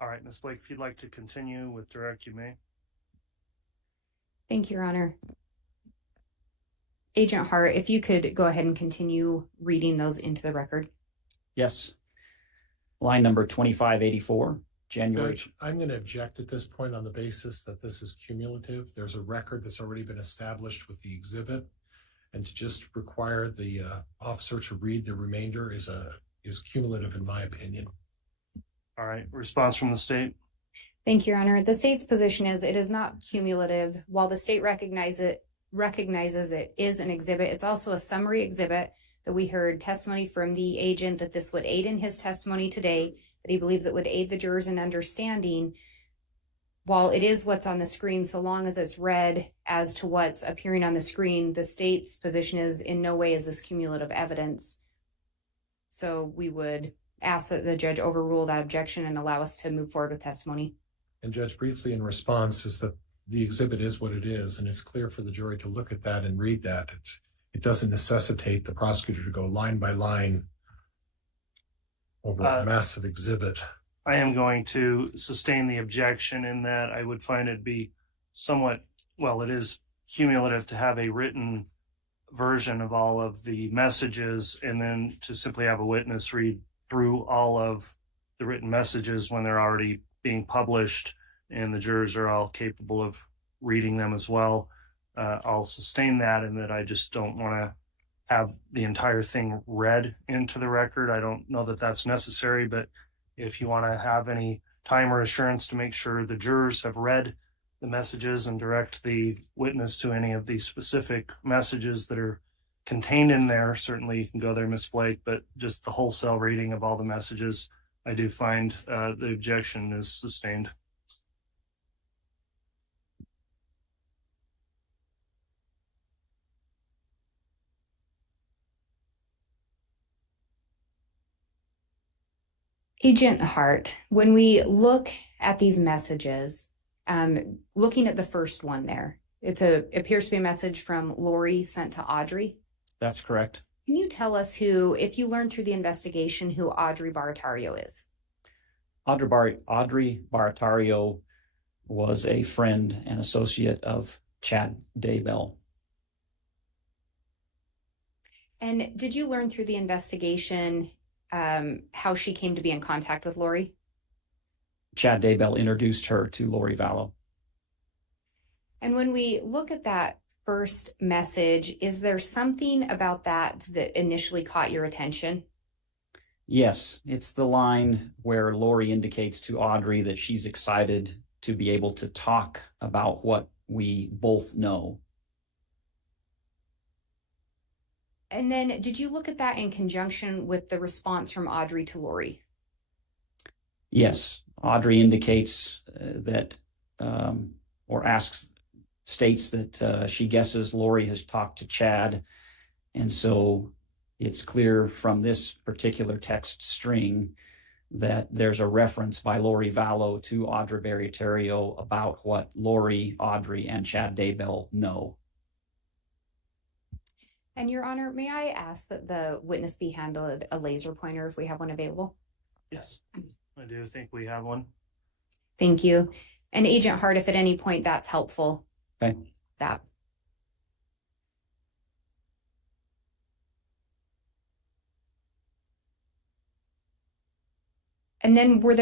All right, Ms. Blake, if you'd like to continue with direct, you may. Thank you, Your Honor. Agent Hart, if you could go ahead and continue reading those into the record. Yes. Line number 2584, January. Judge, I'm going to object at this point on the basis that this is cumulative. There's a record that's already been established with the exhibit, and to just require the officer to read the remainder is cumulative in my opinion. All right, response from the state. Thank you, Your Honor. The state's position is it is not cumulative. While the state recognizes it is an exhibit, it's also a summary exhibit that we heard testimony from the agent that this would aid in his testimony today, that he believes it would aid the jurors in understanding. While it is what's on the screen, so long as it's read as to what's appearing on the screen, the state's position is in no way is this cumulative evidence. So we would ask that the judge overrule that objection and allow us to move forward with testimony. And Judge, briefly in response is that the exhibit is what it is, and it's clear for the jury to look at that and read that. It doesn't necessitate the prosecutor to go line by line over a massive exhibit. I am going to sustain the objection in that I would find it be somewhat, well, it is cumulative to have a written version of all of the messages and then to simply have a witness read through all of the written messages when they're already being published and the jurors are all capable of reading them as well. I'll sustain that, and that I just don't want to have the entire thing read into the record. I don't know that that's necessary, but if you want to have any time or assurance to make sure the jurors have read the messages and direct the witness to any of the specific messages that are contained in there, certainly you can go there, Ms. Blake, but just the wholesale reading of all the messages, I do find the objection is sustained. Agent Hart, when we look at these messages, looking at the first one there, appears to be a message from Lori sent to Audrey. That's correct. Can you tell us who, if you learned through the investigation, who Audrey Baratario is? Audrey Baratario was a friend and associate of Chad Daybell. And did you learn through the investigation how she came to be in contact with Lori? Chad Daybell introduced her to Lori Vallow. And when we look at that first message, is there something about that that initially caught your attention? Yes, it's the line where Lori indicates to Audrey that she's excited to be able to talk about what we both know. And then did you look at that in conjunction with the response from Audrey to Lori? Yes, Audrey indicates states that she guesses Lori has talked to Chad. And so it's clear from this particular text string that there's a reference by Lori Vallow to Audrey Baratario about what Lori, Audrey, and Chad Daybell know. And Your Honor, may I ask that the witness be handed a laser pointer if we have one available? Yes, I do think we have one. Thank you. And Agent Hart, if at any point that's helpful. Okay. That. And then was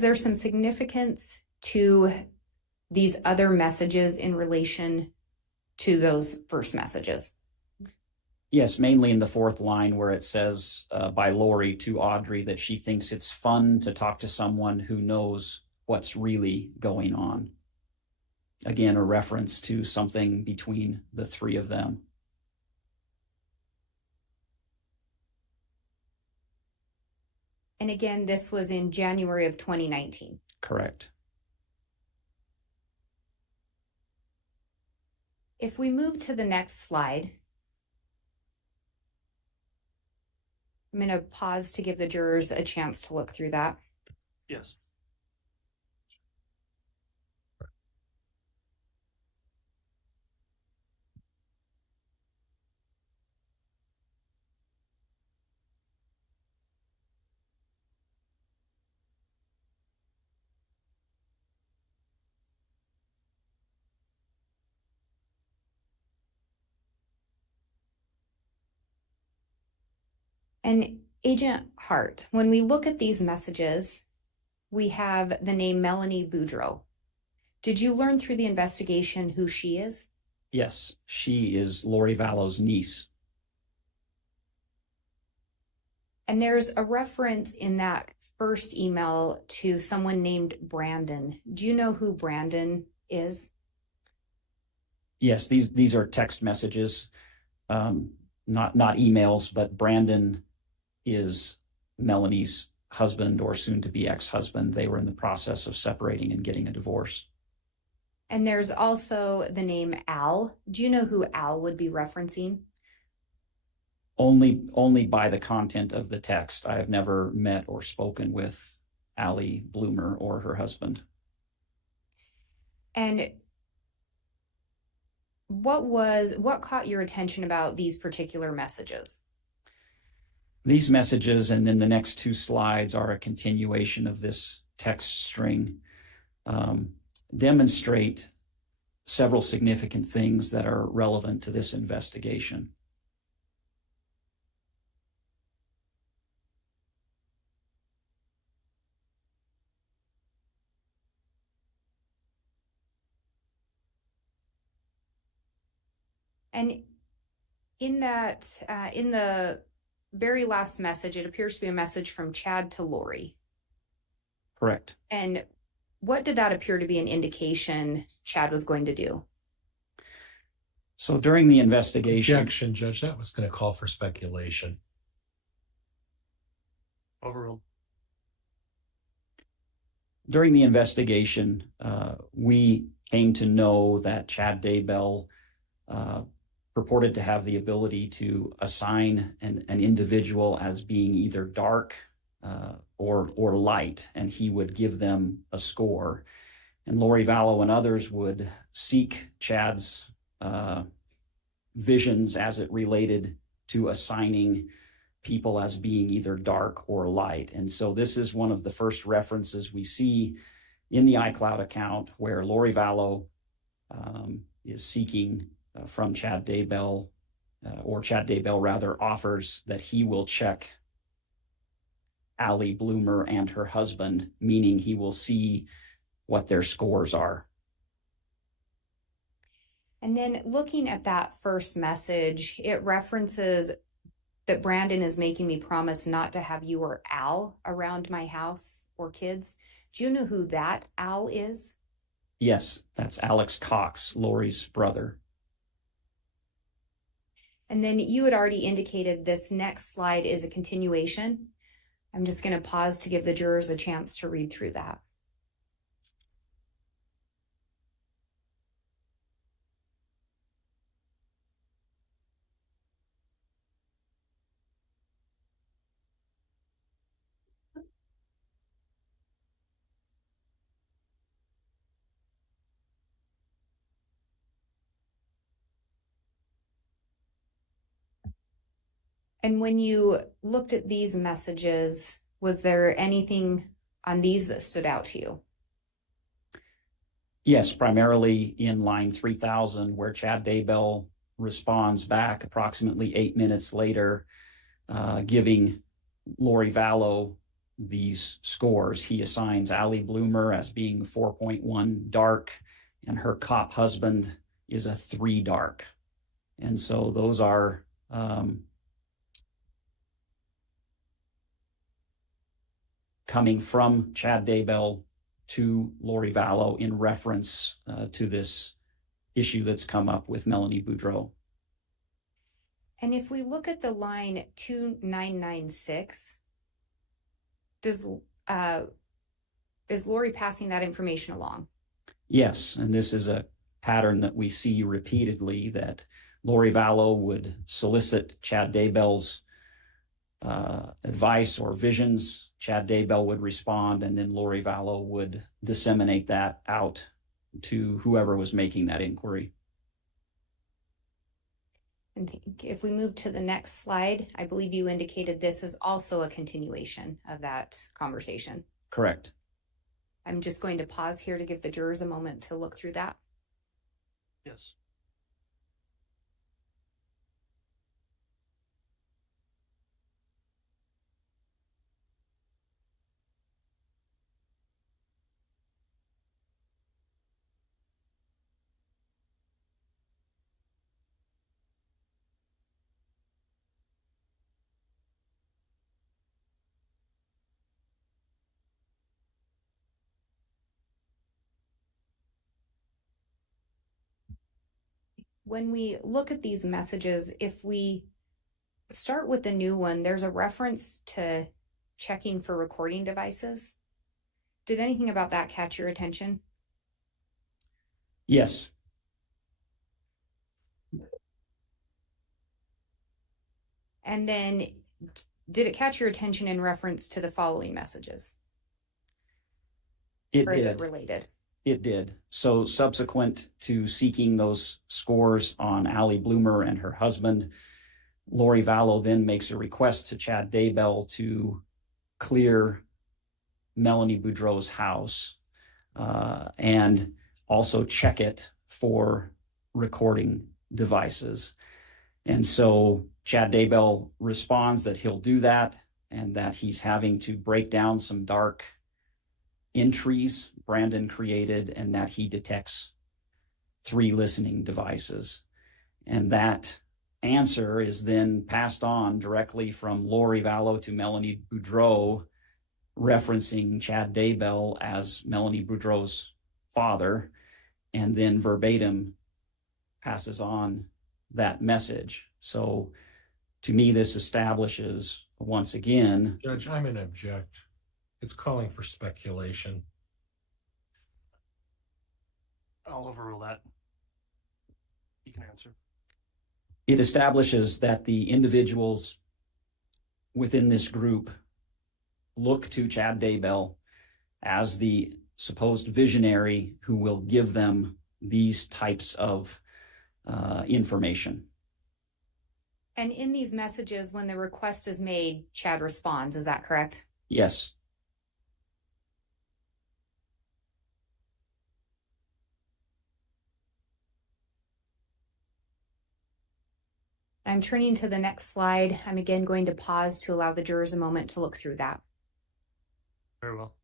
there some significance to these other messages in relation to those first messages? Yes, mainly in the fourth line where it says by Lori to Audrey that she thinks it's fun to talk to someone who knows what's really going on. Again, a reference to something between the three of them. And again, this was in January of 2019. Correct. If we move to the next slide, I'm going to pause to give the jurors a chance to look through that. Yes. And Agent Hart, when we look at these messages, we have the name Melanie Boudreau. Did you learn through the investigation who she is? Yes, she is Lori Vallow's niece. And there's a reference in that first email to someone named Brandon. Do you know who Brandon is? Yes, these are text messages, not emails, but Brandon is Melanie's husband or soon to be ex-husband. They were in the process of separating and getting a divorce. And there's also the name Al. Do you know who Al would be referencing? Only by the content of the text. I have never met or spoken with Allie Bloomer or her husband. And what caught your attention about these particular messages? These messages and then the next two slides are a continuation of this text string, demonstrate several significant things that are relevant to this investigation. And in that, in the very last message, it appears to be a message from Chad to Lori. Correct. And what did that appear to be an indication Chad was going to do? So during the investigation... Objection, Judge. That was going to call for speculation. Overruled. During the investigation, we came to know that Chad Daybell purported to have the ability to assign an individual as being either dark or light, and he would give them a score. And Lori Vallow and others would seek Chad's visions as it related to assigning people as being either dark or light. And so this is one of the first references we see in the iCloud account where Lori Vallow is seeking from Chad Daybell, or Chad Daybell rather, offers that he will check Allie Bloomer and her husband, meaning he will see what their scores are. And then looking at that first message, it references that Brandon is making me promise not to have you or Al around my house or kids. Do you know who that Al is? Yes, that's Alex Cox, Lori's brother. And then you had already indicated this next slide is a continuation. I'm just going to pause to give the jurors a chance to read through that. And when you looked at these messages, was there anything on these that stood out to you? Yes, primarily in line 3000, where Chad Daybell responds back approximately 8 minutes later, giving Lori Vallow these scores. He assigns Allie Bloomer as being 4.1 dark, and her cop husband is a 3 dark. And so those are coming from Chad Daybell to Lori Vallow in reference to this issue that's come up with Melanie Boudreau. And if we look at the line 2996, is Lori passing that information along? Yes, and this is a pattern that we see repeatedly, that Lori Vallow would solicit Chad Daybell's advice or visions. Chad Daybell would respond, and then Lori Vallow would disseminate that out to whoever was making that inquiry. And if we move to the next slide, I believe you indicated this is also a continuation of that conversation. Correct. I'm just going to pause here to give the jurors a moment to look through that. Yes. when we look at these messages, if we start with the new one, there's a reference to checking for recording devices. Did anything about that catch your attention? Yes. And then did it catch your attention in reference to the following messages? It Or is did. it related? It did. So subsequent to seeking those scores on Allie Bloomer and her husband, Lori Vallow then makes a request to Chad Daybell to clear Melanie Boudreau's house and also check it for recording devices. And so Chad Daybell responds that he'll do that and that he's having to break down some dark entries Brandon created and that he detects 3 listening devices. And that answer is then passed on directly from Lori Vallow to Melanie Boudreau, referencing Chad Daybell as Melanie Boudreau's father, and then verbatim passes on that message. So to me, this establishes once again. Judge, I'm an object. It's calling for speculation. I'll overrule that. You can answer. It establishes that the individuals within this group look to Chad Daybell as the supposed visionary who will give them these types of information. And in these messages, when the request is made, Chad responds. Is that correct? Yes. I'm turning to the next slide. I'm again going to pause to allow the jurors a moment to look through that. Very well.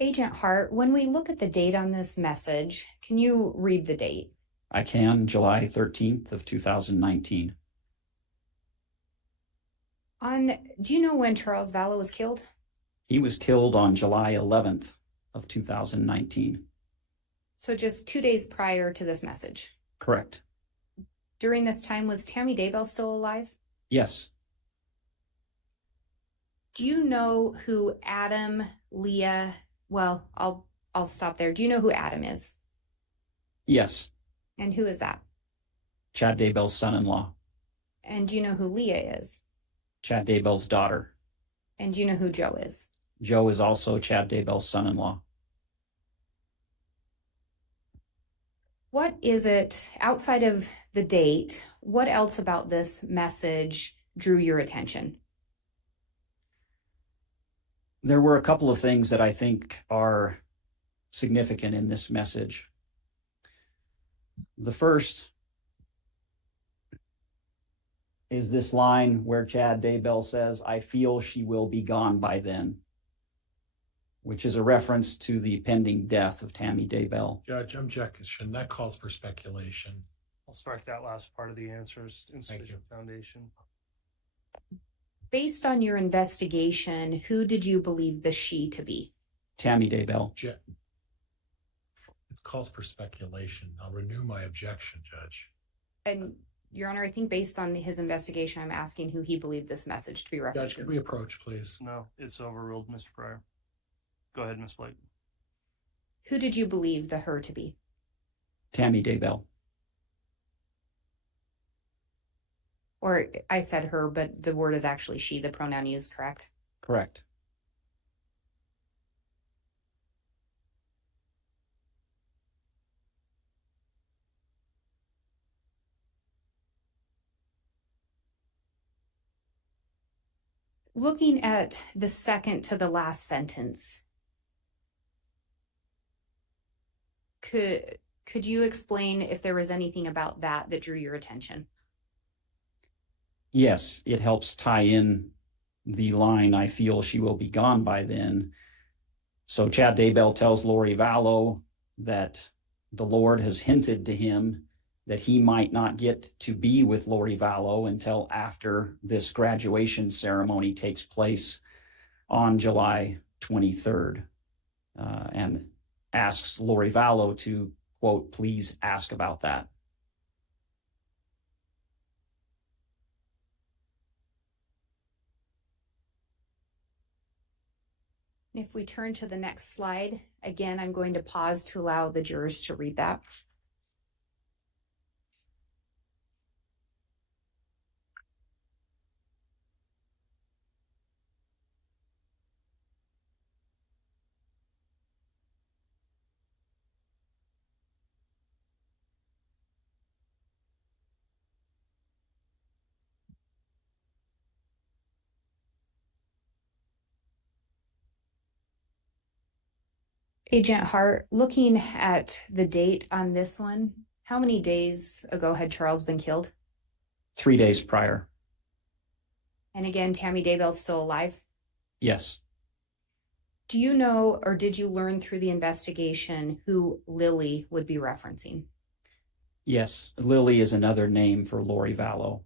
Agent Hart, when we look at the date on this message, can you read the date? I can, July 13th of 2019. Do you know when Charles Vallow was killed? He was killed on July 11th of 2019. So just 2 days prior to this message. Correct. During this time, was Tammy Daybell still alive? Yes. Do you know who Adam, Leah, well, I'll stop there. Do you know who Adam is? Yes. And who is that? Chad Daybell's son-in-law. And do you know who Leah is? Chad Daybell's daughter. And do you know who Joe is? Joe is also Chad Daybell's son-in-law. What is it, outside of the date, what else about this message drew your attention? There were a couple of things that I think are significant in this message. The first is this line where Chad Daybell says, "I feel she will be gone by then," which is a reference to the pending death of Tammy Daybell. Judge, objection. That calls for speculation. I'll strike that last part of the answers. Insufficient foundation. Based on your investigation, who did you believe the she to be? Tammy Daybell. It calls for speculation. I'll renew my objection, Judge. And Your Honor, I think based on his investigation, I'm asking who he believed this message to be Judge, referenced. could we approach, please? No, it's overruled, Mr. Pryor. Go ahead, Ms. Blake. Who did you believe the her to be? Tammy Daybell. Or I said her, but the word is actually she, the pronoun used, correct? Correct. Looking at the second to the last sentence, could you explain if there was anything about that that drew your attention? Yes, it helps tie in the line, "I feel she will be gone by then," So Chad Daybell tells Lori Vallow that the Lord has hinted to him that he might not get to be with Lori Vallow until after this graduation ceremony takes place on July 23rd, and asks Lori Vallow to, quote, please ask about that. If we turn to the next slide, again, I'm going to pause to allow the jurors to read that. Agent Hart, looking at the date on this one, how many days ago had Charles been killed? 3 days prior. And again, Tammy Daybell's still alive? Yes. Do you know, or did you learn through the investigation who Lily would be referencing? Yes, Lily is another name for Lori Vallow.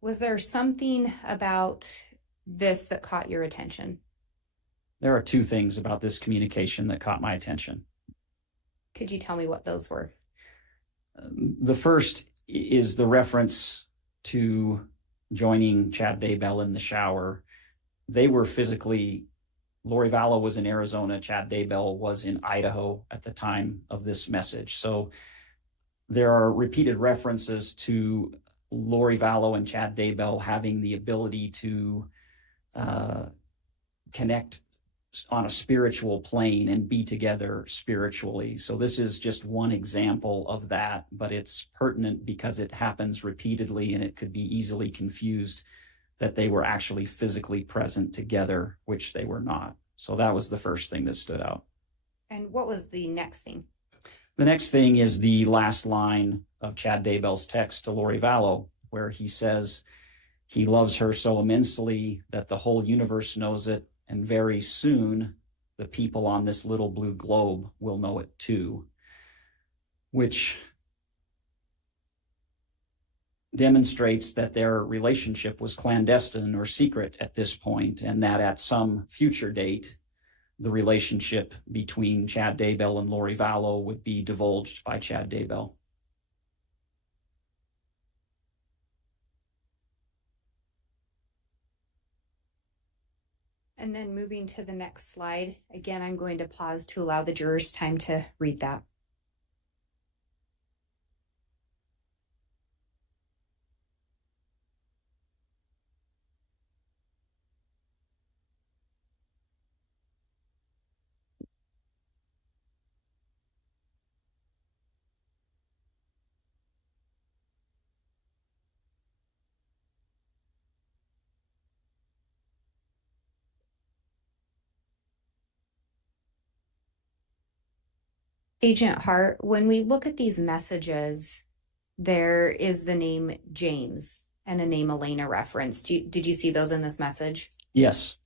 Was there something about this that caught your attention? There are two things about this communication that caught my attention. Could you tell me what those were? The first is the reference to joining Chad Daybell in the shower. They were physically, Lori Vallow was in Arizona, Chad Daybell was in Idaho at the time of this message. So there are repeated references to Lori Vallow and Chad Daybell having the ability to connect on a spiritual plane and be together spiritually. So this is just one example of that, but it's pertinent because it happens repeatedly and it could be easily confused that they were actually physically present together, which they were not. So that was the first thing that stood out. And what was the next thing? The next thing is the last line of Chad Daybell's text to Lori Vallow, where he says he loves her so immensely that the whole universe knows it, and very soon the people on this little blue globe will know it too, which demonstrates that their relationship was clandestine or secret at this point, and that at some future date, the relationship between Chad Daybell and Lori Vallow would be divulged by Chad Daybell. And then moving to the next slide, again, I'm going to pause to allow the jurors time to read that. Agent Hart, when we look at these messages, there is the name James and a name Elena referenced. Did you see those in this message? Yes.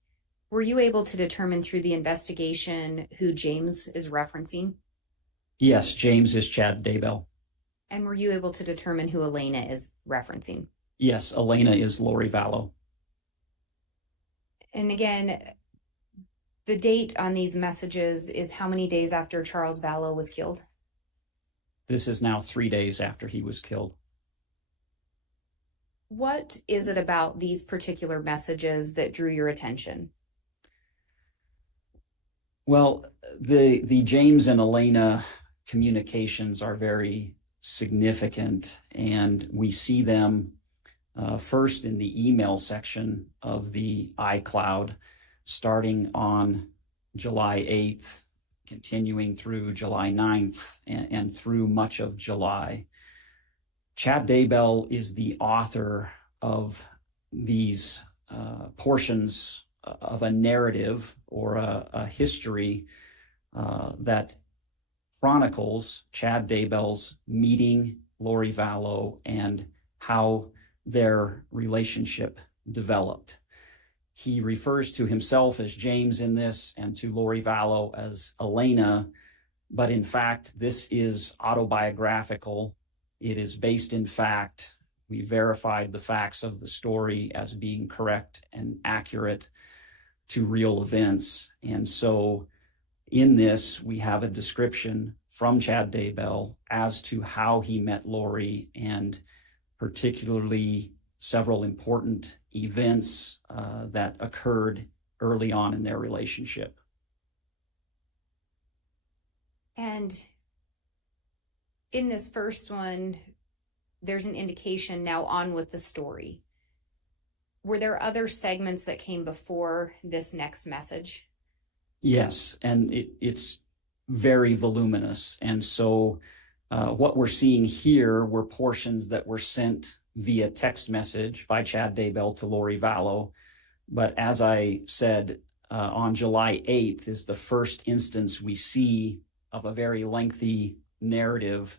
Were you able to determine through the investigation who James is referencing? Yes, James is Chad Daybell. And were you able to determine who Elena is referencing? Yes, Elena is Lori Vallow. And again, the date on these messages is how many days after Charles Vallow was killed? This is now 3 days after he was killed. What is it about these particular messages that drew your attention? Well, the James and Elena communications are very significant, and we see them first in the email section of the iCloud, starting on July 8th, continuing through July 9th, and through much of July. Chad Daybell is the author of these portions of a narrative or a history that chronicles Chad Daybell's meeting Lori Vallow and how their relationship developed. He refers to himself as James in this and to Lori Vallow as Elena, but in fact, this is autobiographical. It is based in fact. We verified the facts of the story as being correct and accurate to real events. And so in this, we have a description from Chad Daybell as to how he met Lori, and particularly several important events that occurred early on in their relationship. And in this first one, there's an indication now on with the story. Were there other segments that came before this next message? Yes, and it's very voluminous. And so what we're seeing here were portions that were sent via text message by Chad Daybell to Lori Vallow. But as I said, on July 8th is the first instance we see of a very lengthy narrative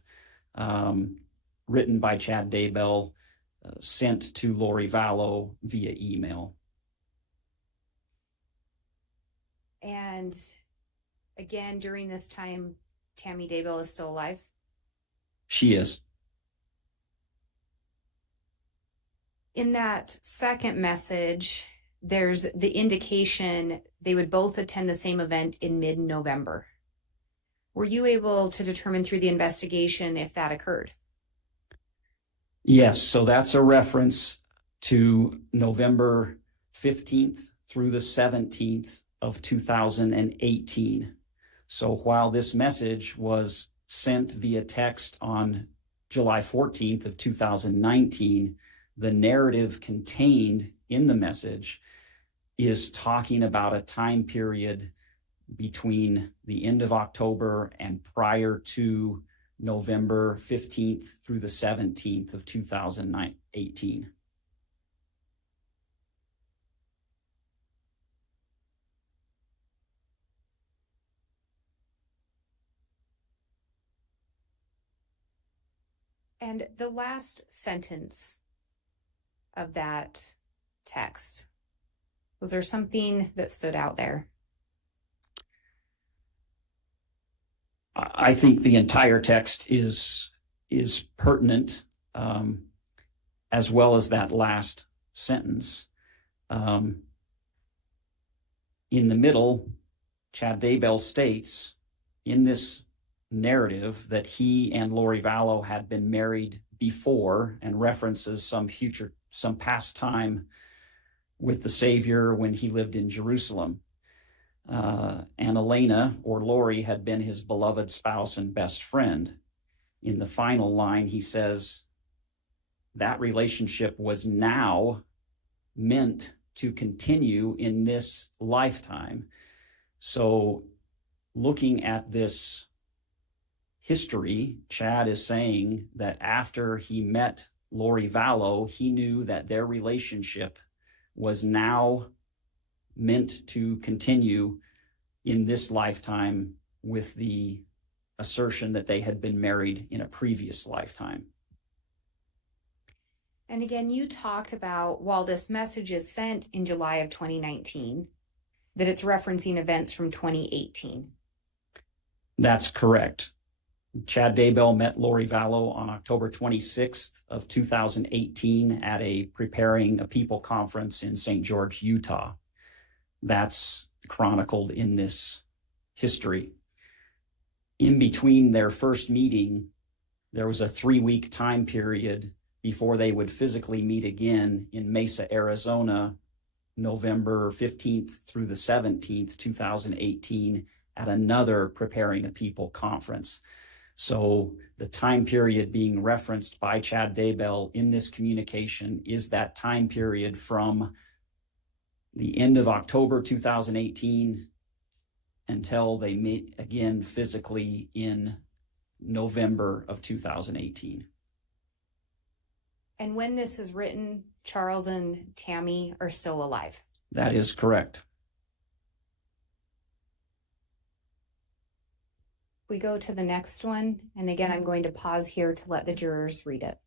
written by Chad Daybell, sent to Lori Vallow via email. And again, during this time, Tammy Daybell is still alive? She is. In that second message, there's the indication they would both attend the same event in mid-November. Were you able to determine through the investigation if that occurred? Yes, so that's a reference to November 15th through the 17th of 2018. So while this message was sent via text on July 14th of 2019, the narrative contained in the message is talking about a time period between the end of October and prior to November 15th through the 17th of 2018. And the last sentence of that text, was there something that stood out there? I think the entire text is pertinent, as well as that last sentence. In the middle, Chad Daybell states in this narrative that he and Lori Vallow had been married before, and references some past time with the Savior when he lived in Jerusalem. And Elena, or Lori, had been his beloved spouse and best friend. In the final line, he says that relationship was now meant to continue in this lifetime. So looking at this history, Chad is saying that after he met Lori Vallow, he knew that their relationship was now meant to continue in this lifetime, with the assertion that they had been married in a previous lifetime. And again, you talked about, while this message is sent in July of 2019, that it's referencing events from 2018. That's correct. Chad Daybell met Lori Vallow on October 26th of 2018 at a Preparing a People conference in St. George, Utah. That's chronicled in this history. In between their first meeting, there was a 3-week time period before they would physically meet again in Mesa, Arizona, November 15th through the 17th, 2018, at another Preparing a People conference. So the time period being referenced by Chad Daybell in this communication is that time period from the end of October 2018 until they meet again physically in November of 2018. And when this is written, Charles and Tammy are still alive. That is correct. We go to the next one, and again, I'm going to pause here to let the jurors read it.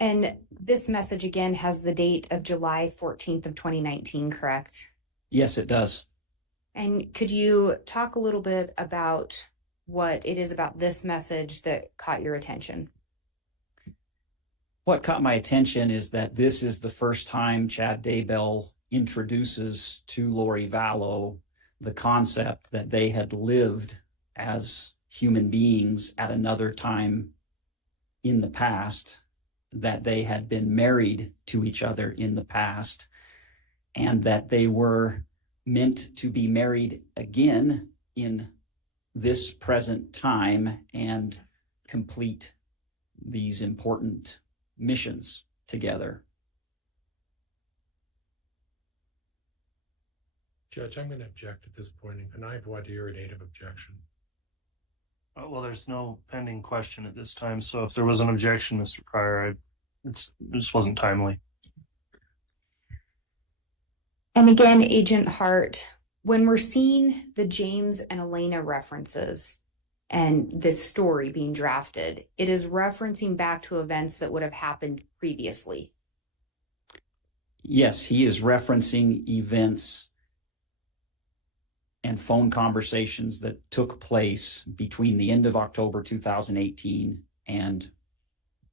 And this message again has the date of July 14th of 2019, correct? Yes, it does. And could you talk a little bit about what it is about this message that caught your attention? What caught my attention is that this is the first time Chad Daybell introduces to Lori Vallow the concept that they had lived as human beings at another time in the past, that they had been married to each other in the past, and that they were meant to be married again in this present time and complete these important missions together. Judge, I'm going to object at this point, and I void the irritative objection. Well, there's no pending question at this time, so if there was an objection, Mr. Pryor, it just wasn't timely. And again, Agent Hart, when we're seeing the James and Elena references and this story being drafted, it is referencing back to events that would have happened previously. Yes, he is referencing events and phone conversations that took place between the end of October 2018 and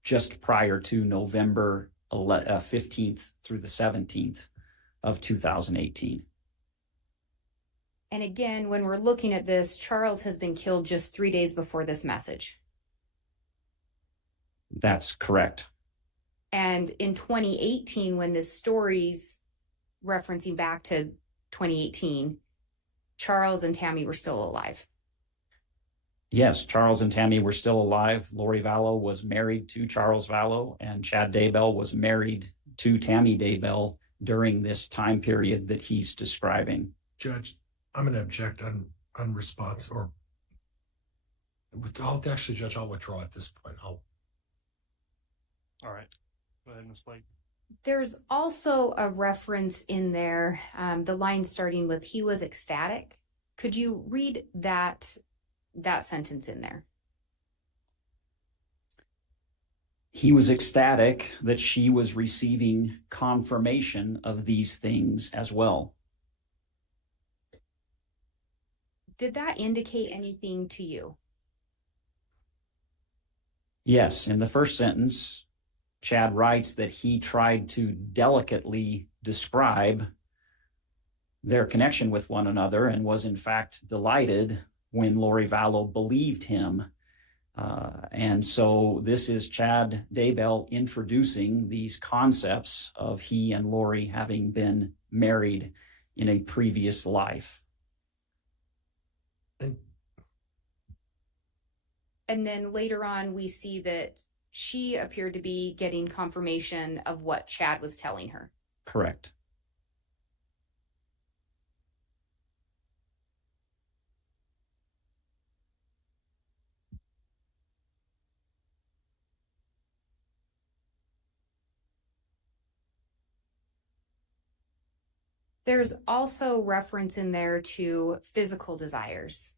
just prior to November 15th through the 17th of 2018. And again, when we're looking at this, Charles has been killed just 3 days before this message. That's correct. And in 2018, when this story's referencing back to 2018, Charles and Tammy were still alive. Yes, Charles and Tammy were still alive. Lori Vallow was married to Charles Vallow, and Chad Daybell was married to Tammy Daybell during this time period that he's describing. Judge, I'm going to object on response, or I'll actually, Judge, I'll withdraw at this point. All right. Go ahead, Ms. Blake. There's also a reference in there, the line starting with, he was ecstatic. Could you read that sentence in there? He was ecstatic that she was receiving confirmation of these things as well. Did that indicate anything to you? Yes, in the first sentence, Chad writes that he tried to delicately describe their connection with one another and was in fact delighted when Lori Vallow believed him. And so this is Chad Daybell introducing these concepts of he and Lori having been married in a previous life. And then later on, we see that she appeared to be getting confirmation of what Chad was telling her. Correct. There's also reference in there to physical desires.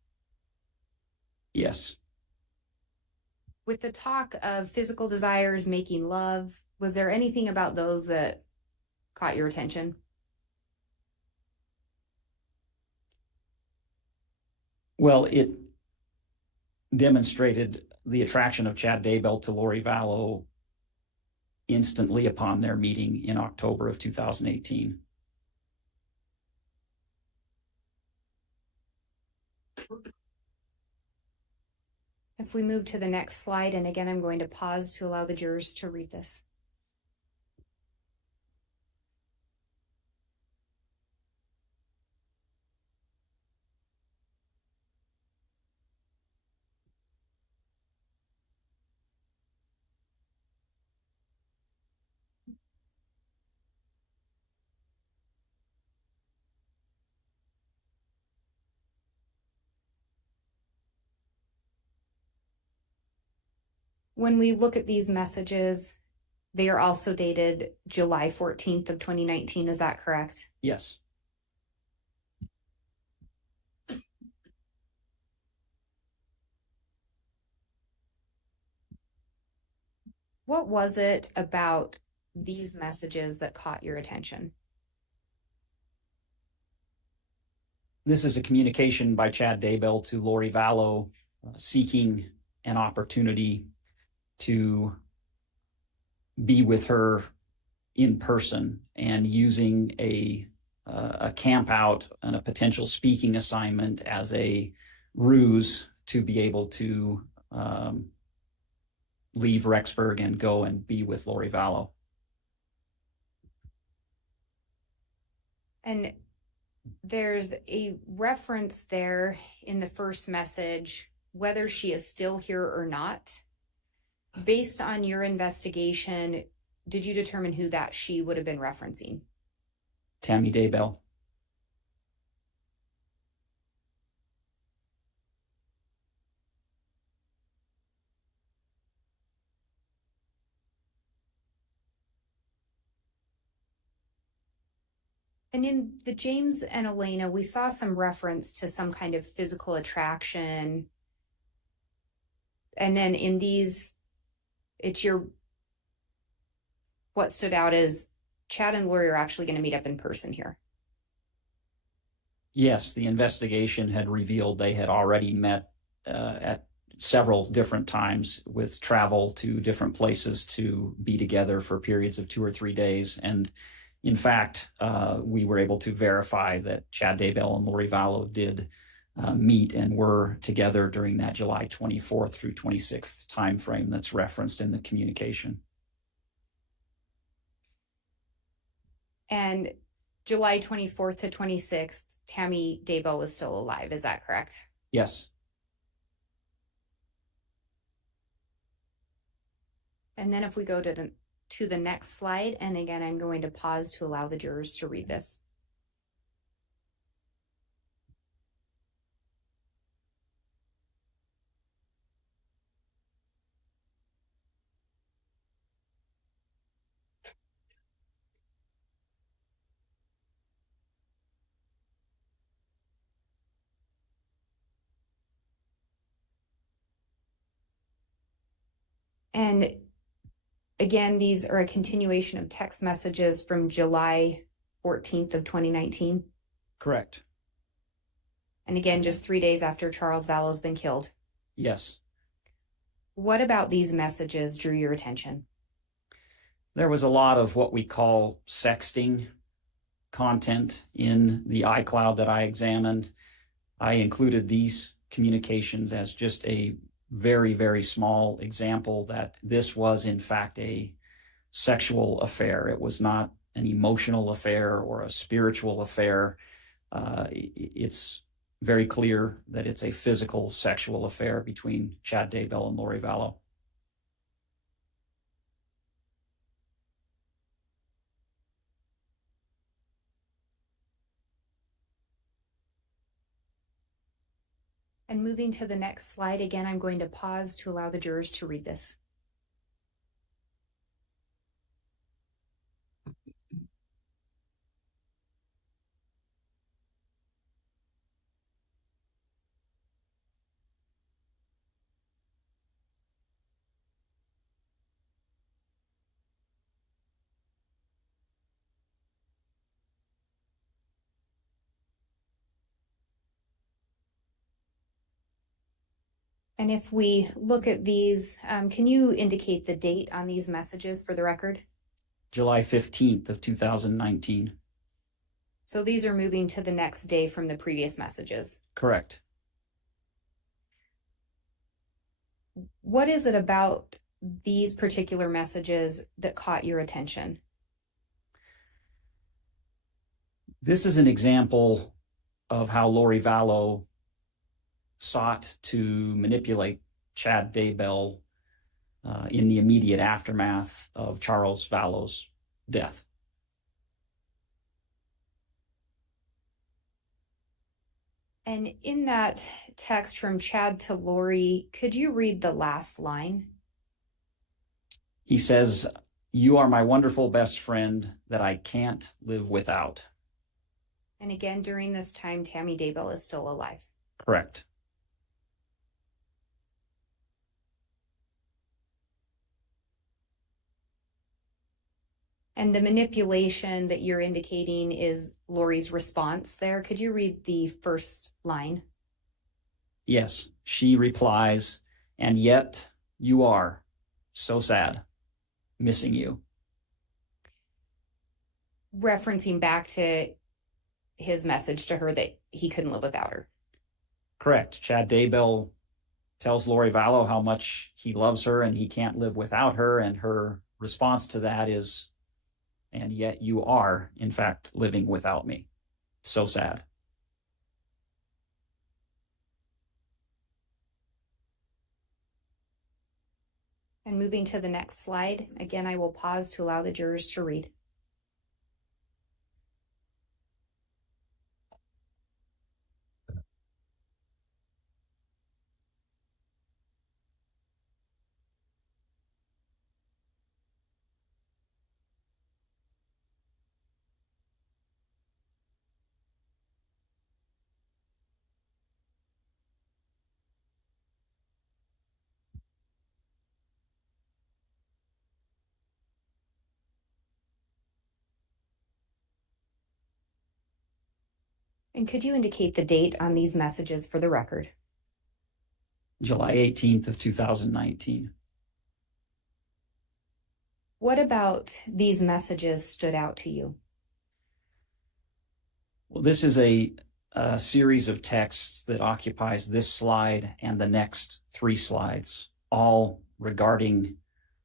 Yes. With the talk of physical desires, making love, was there anything about those that caught your attention? Well, it demonstrated the attraction of Chad Daybell to Lori Vallow instantly upon their meeting in October of 2018. If we move to the next slide, and again, I'm going to pause to allow the jurors to read this. When we look at these messages, they are also dated July 14th of 2019. Is that correct? Yes. What was it about these messages that caught your attention? This is a communication by Chad Daybell to Lori Vallow, seeking an opportunity to be with her in person and using a camp out and a potential speaking assignment as a ruse to be able to leave Rexburg and go and be with Lori Vallow. And there's a reference there in the first message, whether she is still here or not. Based on your investigation, did you determine who that she would have been referencing? Tammy Daybell. And in the James and Elena, we saw some reference to some kind of physical attraction. And then in these, what stood out is Chad and Lori are actually going to meet up in person here. Yes, the investigation had revealed they had already met at several different times with travel to different places to be together for periods of 2 or 3 days. And in fact, we were able to verify that Chad Daybell and Lori Vallow did meet and were together during that July 24th through 26th timeframe that's referenced in the communication. And July 24th to 26th, Tammy Daybell was still alive. Is that correct? Yes. And then if we go to the next slide, and again, I'm going to pause to allow the jurors to read this. And again, these are a continuation of text messages from July 14th of 2019. Correct. And again, just 3 days after Charles Vallow's been killed. Yes. What about these messages drew your attention? There was a lot of what we call sexting content in the iCloud that I examined. I included these communications as just a very, very small example that this was in fact a sexual affair. It was not an emotional affair or a spiritual affair. It's very clear that it's a physical sexual affair between Chad Daybell and Lori Vallow. And moving to the next slide, again, I'm going to pause to allow the jurors to read this. And if we look at these, can you indicate the date on these messages for the record? July 15th of 2019. So these are moving to the next day from the previous messages. Correct. What is it about these particular messages that caught your attention? This is an example of how Lori Vallow sought to manipulate Chad Daybell in the immediate aftermath of Charles Vallow's death. And in that text from Chad to Lori, could you read the last line? He says, "You are my wonderful best friend that I can't live without." And again, during this time, Tammy Daybell is still alive. Correct. And the manipulation that you're indicating is Lori's response there. Could you read the first line? Yes, she replies, and yet you are so sad, missing you. Referencing back to his message to her that he couldn't live without her. Correct. Chad Daybell tells Lori Vallow how much he loves her and he can't live without her. And her response to that is, and yet you are, in fact, living without me. So sad. And moving to the next slide, again, I will pause to allow the jurors to read. And could you indicate the date on these messages for the record? July 18th of 2019. What about these messages stood out to you? Well, this is a series of texts that occupies this slide and the next 3 slides, all regarding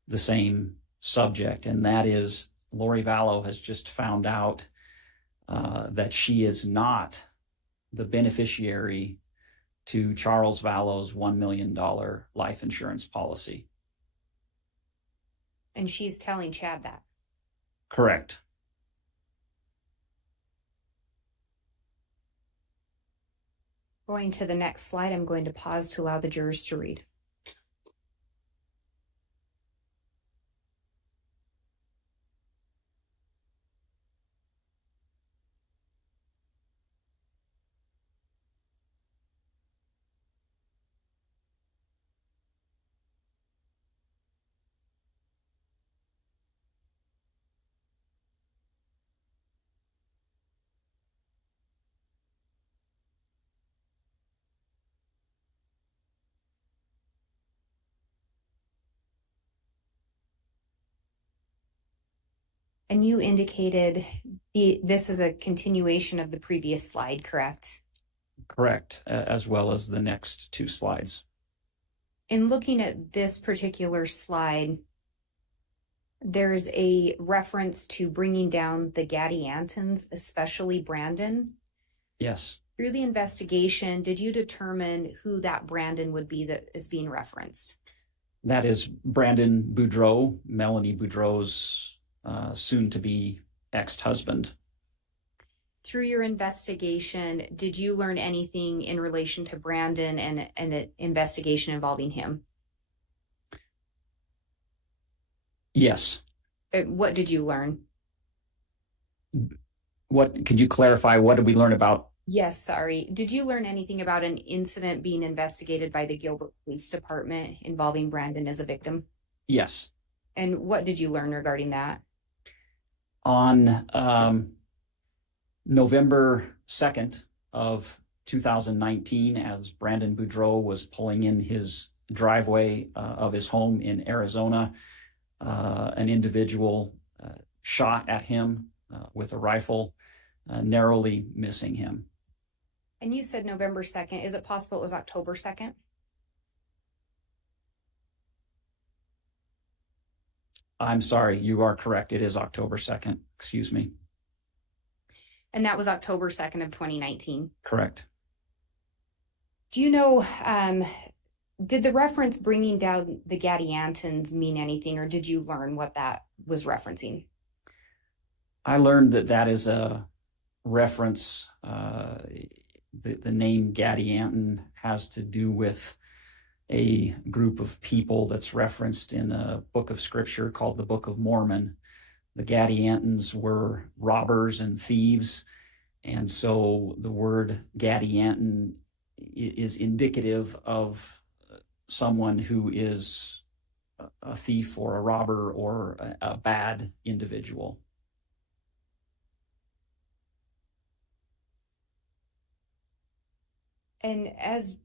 the same subject, and that is Lori Vallow has just found out that she is not the beneficiary to Charles Vallow's $1 million life insurance policy. And she's telling Chad that. Correct. Going to the next slide, I'm going to pause to allow the jurors to read. And you indicated this is a continuation of the previous slide, correct? Correct, as well as the next 2 slides. In looking at this particular slide, there's a reference to bringing down the Gadiantons, especially Brandon. Yes. Through the investigation, did you determine who that Brandon would be that is being referenced? That is Brandon Boudreau, Melanie Boudreau's soon-to-be ex-husband. Through your investigation, did you learn anything in relation to Brandon and an investigation involving him? Yes. What did you learn? What could you clarify? What did we learn about? Yes, sorry. Did you learn anything about an incident being investigated by the Gilbert Police Department involving Brandon as a victim? Yes. And what did you learn regarding that? On November 2nd of 2019, as Brandon Boudreau was pulling in his driveway of his home in Arizona, an individual shot at him with a rifle, narrowly missing him. And you said November 2nd. Is it possible it was October 2nd? I'm sorry, you are correct. It is October 2nd. Excuse me. And that was October 2nd of 2019. Correct. Do you know, did the reference bringing down the Gadiantons mean anything, or did you learn what that was referencing? I learned that that is a reference. The name Gadianton has to do with a group of people that's referenced in a book of scripture called the Book of Mormon. The Gadiantons were robbers and thieves, and so the word Gadianton is indicative of someone who is a thief or a robber or a bad individual. And as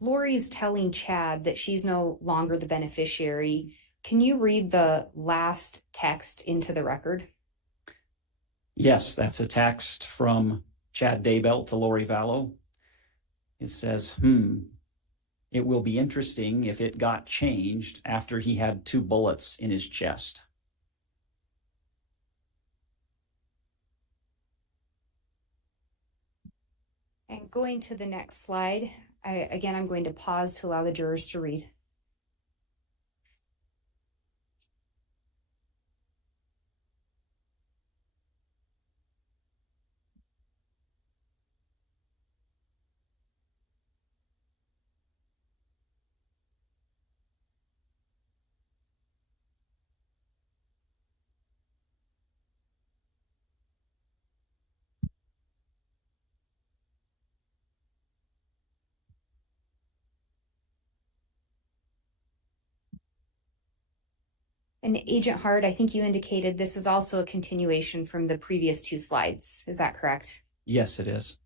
Lori's telling Chad that she's no longer the beneficiary, can you read the last text into the record? Yes, that's a text from Chad Daybell to Lori Vallow. It says, it will be interesting if it got changed after he had 2 bullets in his chest. And going to the next slide, I'm going to pause to allow the jurors to read. And Agent Hart, I think you indicated this is also a continuation from the previous 2 slides. Is that correct? Yes, it is.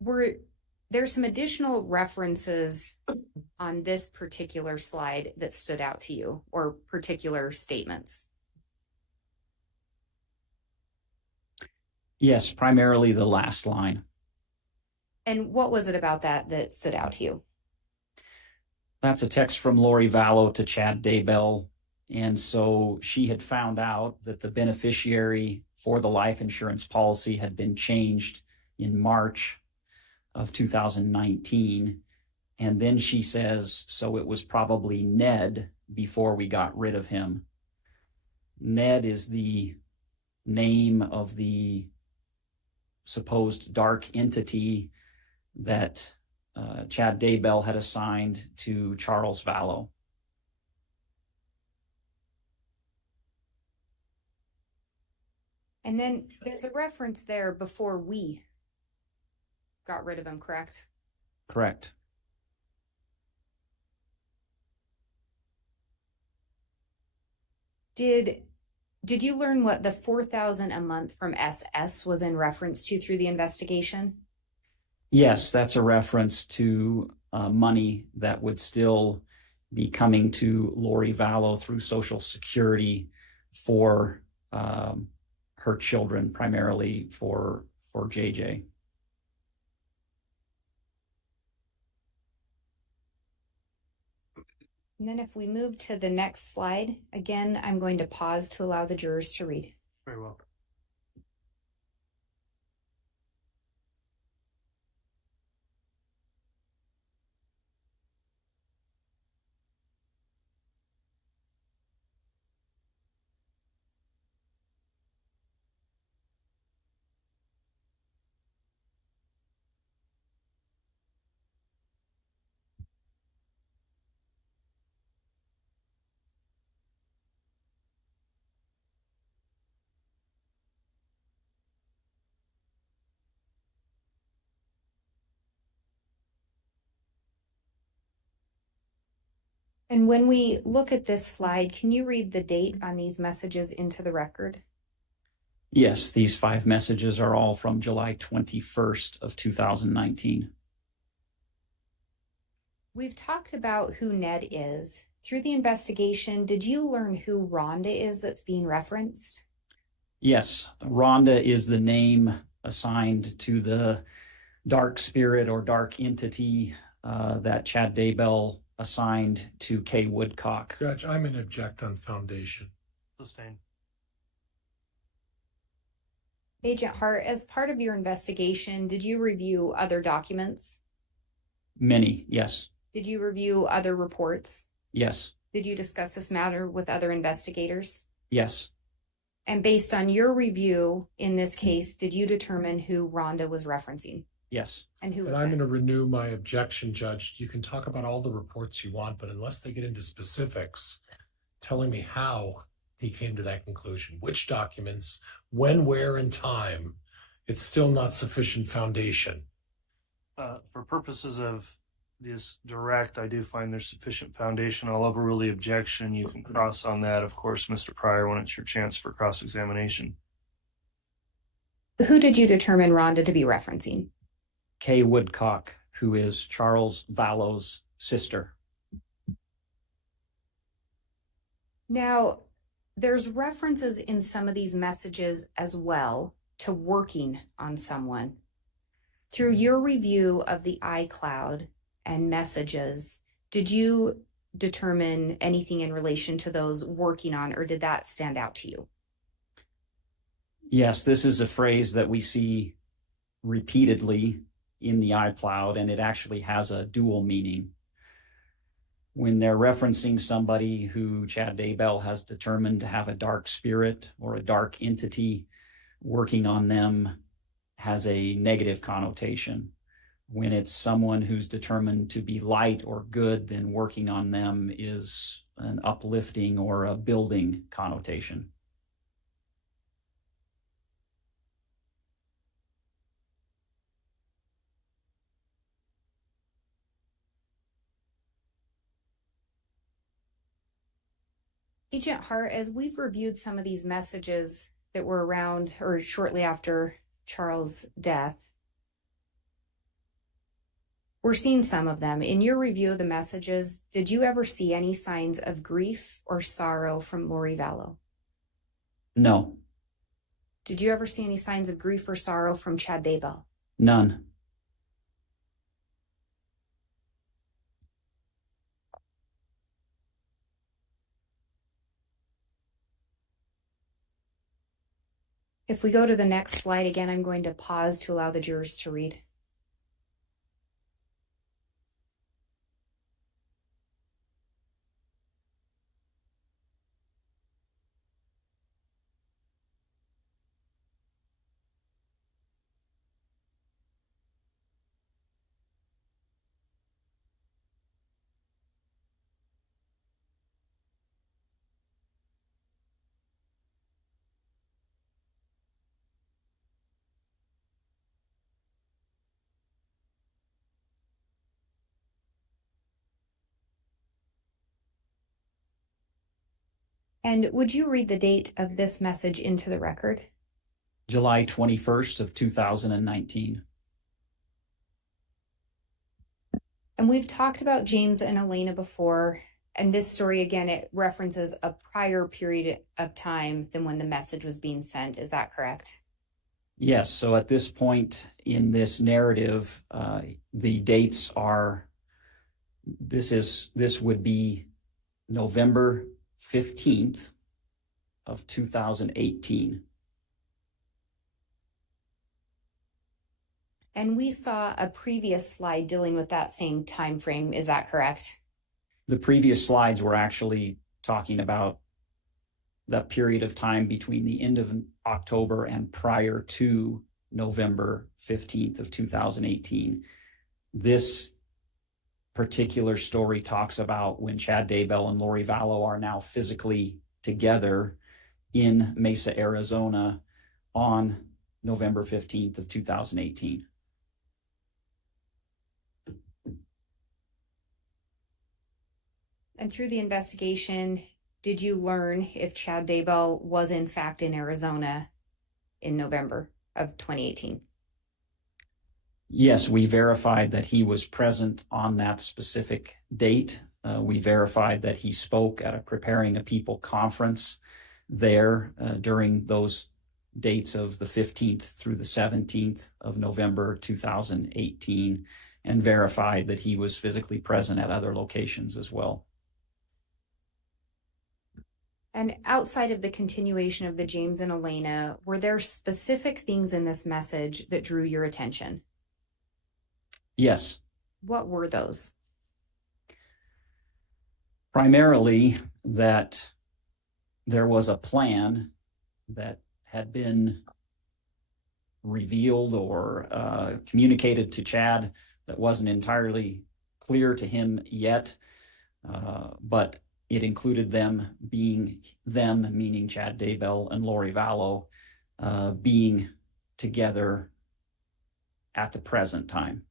Were there some additional references on this particular slide that stood out to you, or particular statements? Yes, primarily the last line. And what was it about that that stood out to you? That's a text from Lori Vallow to Chad Daybell. And so she had found out that the beneficiary for the life insurance policy had been changed in March of 2019. And then she says, so it was probably Ned before we got rid of him. Ned is the name of the supposed dark entity that Chad Daybell had assigned to Charles Vallow. And then there's a reference there before we got rid of him, correct? Correct. Did you learn what the $4,000 a month from SS was in reference to through the investigation? Yes, that's a reference to money that would still be coming to Lori Vallow through Social Security for her children, primarily for JJ. And then if we move to the next slide, again, I'm going to pause to allow the jurors to read. Very well. And when we look at this slide, can you read the date on these messages into the record? Yes, these 5 messages are all from July 21st of 2019. We've talked about who Ned is. Through the investigation, did you learn who Rhonda is that's being referenced? Yes, Rhonda is the name assigned to the dark spirit or dark entity that Chad Daybell assigned to Kay Woodcock. Judge, I'm in object on foundation. Sustained. Agent Hart, as part of your investigation, did you review other documents? Many, yes. Did you review other reports? Yes. Did you discuss this matter with other investigators? Yes. And based on your review in this case, did you determine who Rhonda was referencing? Yes. And who? And I'm going to renew my objection, Judge. You can talk about all the reports you want, but unless they get into specifics, telling me how he came to that conclusion, which documents, when, where, and time, it's still not sufficient foundation. For purposes of this direct, I do find there's sufficient foundation. I'll overrule the objection. You can cross on that, of course, Mr. Pryor, when it's your chance for cross-examination. Who did you determine Rhonda to be referencing? Kay Woodcock, who is Charles Vallow's sister. Now, there's references in some of these messages as well to working on someone. Through your review of the iCloud and messages, did you determine anything in relation to those working on, or did that stand out to you? Yes, this is a phrase that we see repeatedly in the iCloud, and it actually has a dual meaning. When they're referencing somebody who Chad Daybell has determined to have a dark spirit or a dark entity working on them, has a negative connotation. When it's someone who's determined to be light or good, then working on them is an uplifting or a building connotation. Agent Hart, as we've reviewed some of these messages that were around or shortly after Charles' death, we're seeing some of them. In your review of the messages, did you ever see any signs of grief or sorrow from Lori Vallow? No. Did you ever see any signs of grief or sorrow from Chad Daybell? None. If we go to the next slide again, I'm going to pause to allow the jurors to read. And would you read the date of this message into the record? July 21st of 2019. And we've talked about James and Elena before, and this story, again, it references a prior period of time than when the message was being sent. Is that correct? Yes. So at this point in this narrative, the dates are, this would be November 15th of 2018. And we saw a previous slide dealing with that same time frame. Is that correct? The previous slides were actually talking about that period of time between the end of October and prior to November 15th of 2018. This particular story talks about when Chad Daybell and Lori Vallow are now physically together in Mesa, Arizona on November 15th of 2018. And through the investigation, did you learn if Chad Daybell was in fact in Arizona in November of 2018? Yes, we verified that he was present on that specific date. We verified that he spoke at a Preparing a People conference there during those dates of the 15th through the 17th of November 2018, and verified that he was physically present at other locations as well. And outside of the continuation of the James and Elena, were there specific things in this message that drew your attention? Yes. What were those? Primarily that there was a plan that had been revealed or communicated to Chad that wasn't entirely clear to him yet, but it included them, meaning Chad Daybell and Lori Vallow, being together at the present time.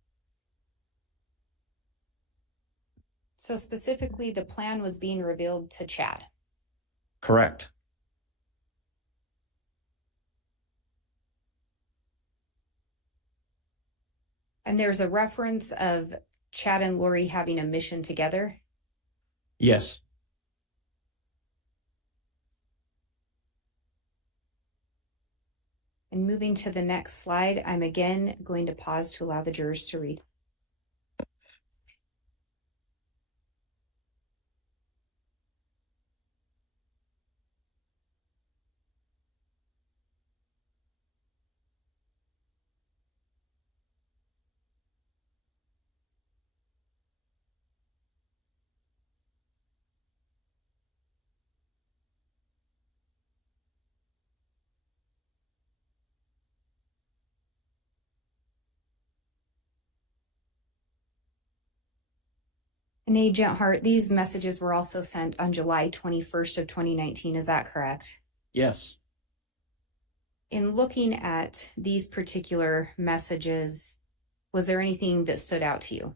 So specifically, the plan was being revealed to Chad. Correct. And there's a reference of Chad and Lori having a mission together. Yes. And moving to the next slide, I'm again going to pause to allow the jurors to read. And Agent Hart, these messages were also sent on July 21st of 2019. Is that correct? Yes. In looking at these particular messages, was there anything that stood out to you?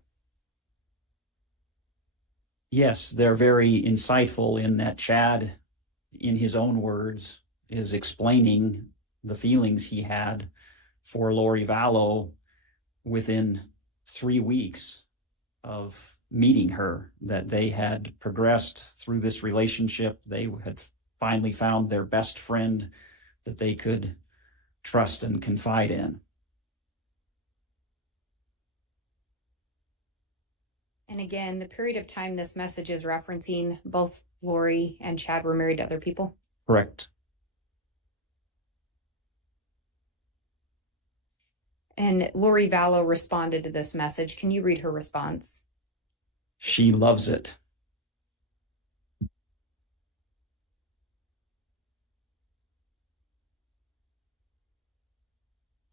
Yes, they're very insightful in that Chad, in his own words, is explaining the feelings he had for Lori Vallow within 3 weeks of meeting her, that they had progressed through this relationship. They had finally found their best friend that they could trust and confide in. And again, the period of time this message is referencing, both Lori and Chad were married to other people? Correct. And Lori Vallow responded to this message. Can you read her response? She loves it.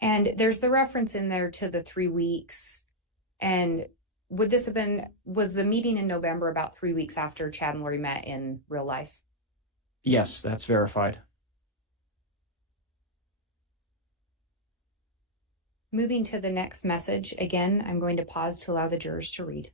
And there's the reference in there to the 3 weeks. And would this have been, was the meeting in November about 3 weeks after Chad and Lori met in real life? Yes, that's verified. Moving to the next message, again, I'm going to pause to allow the jurors to read.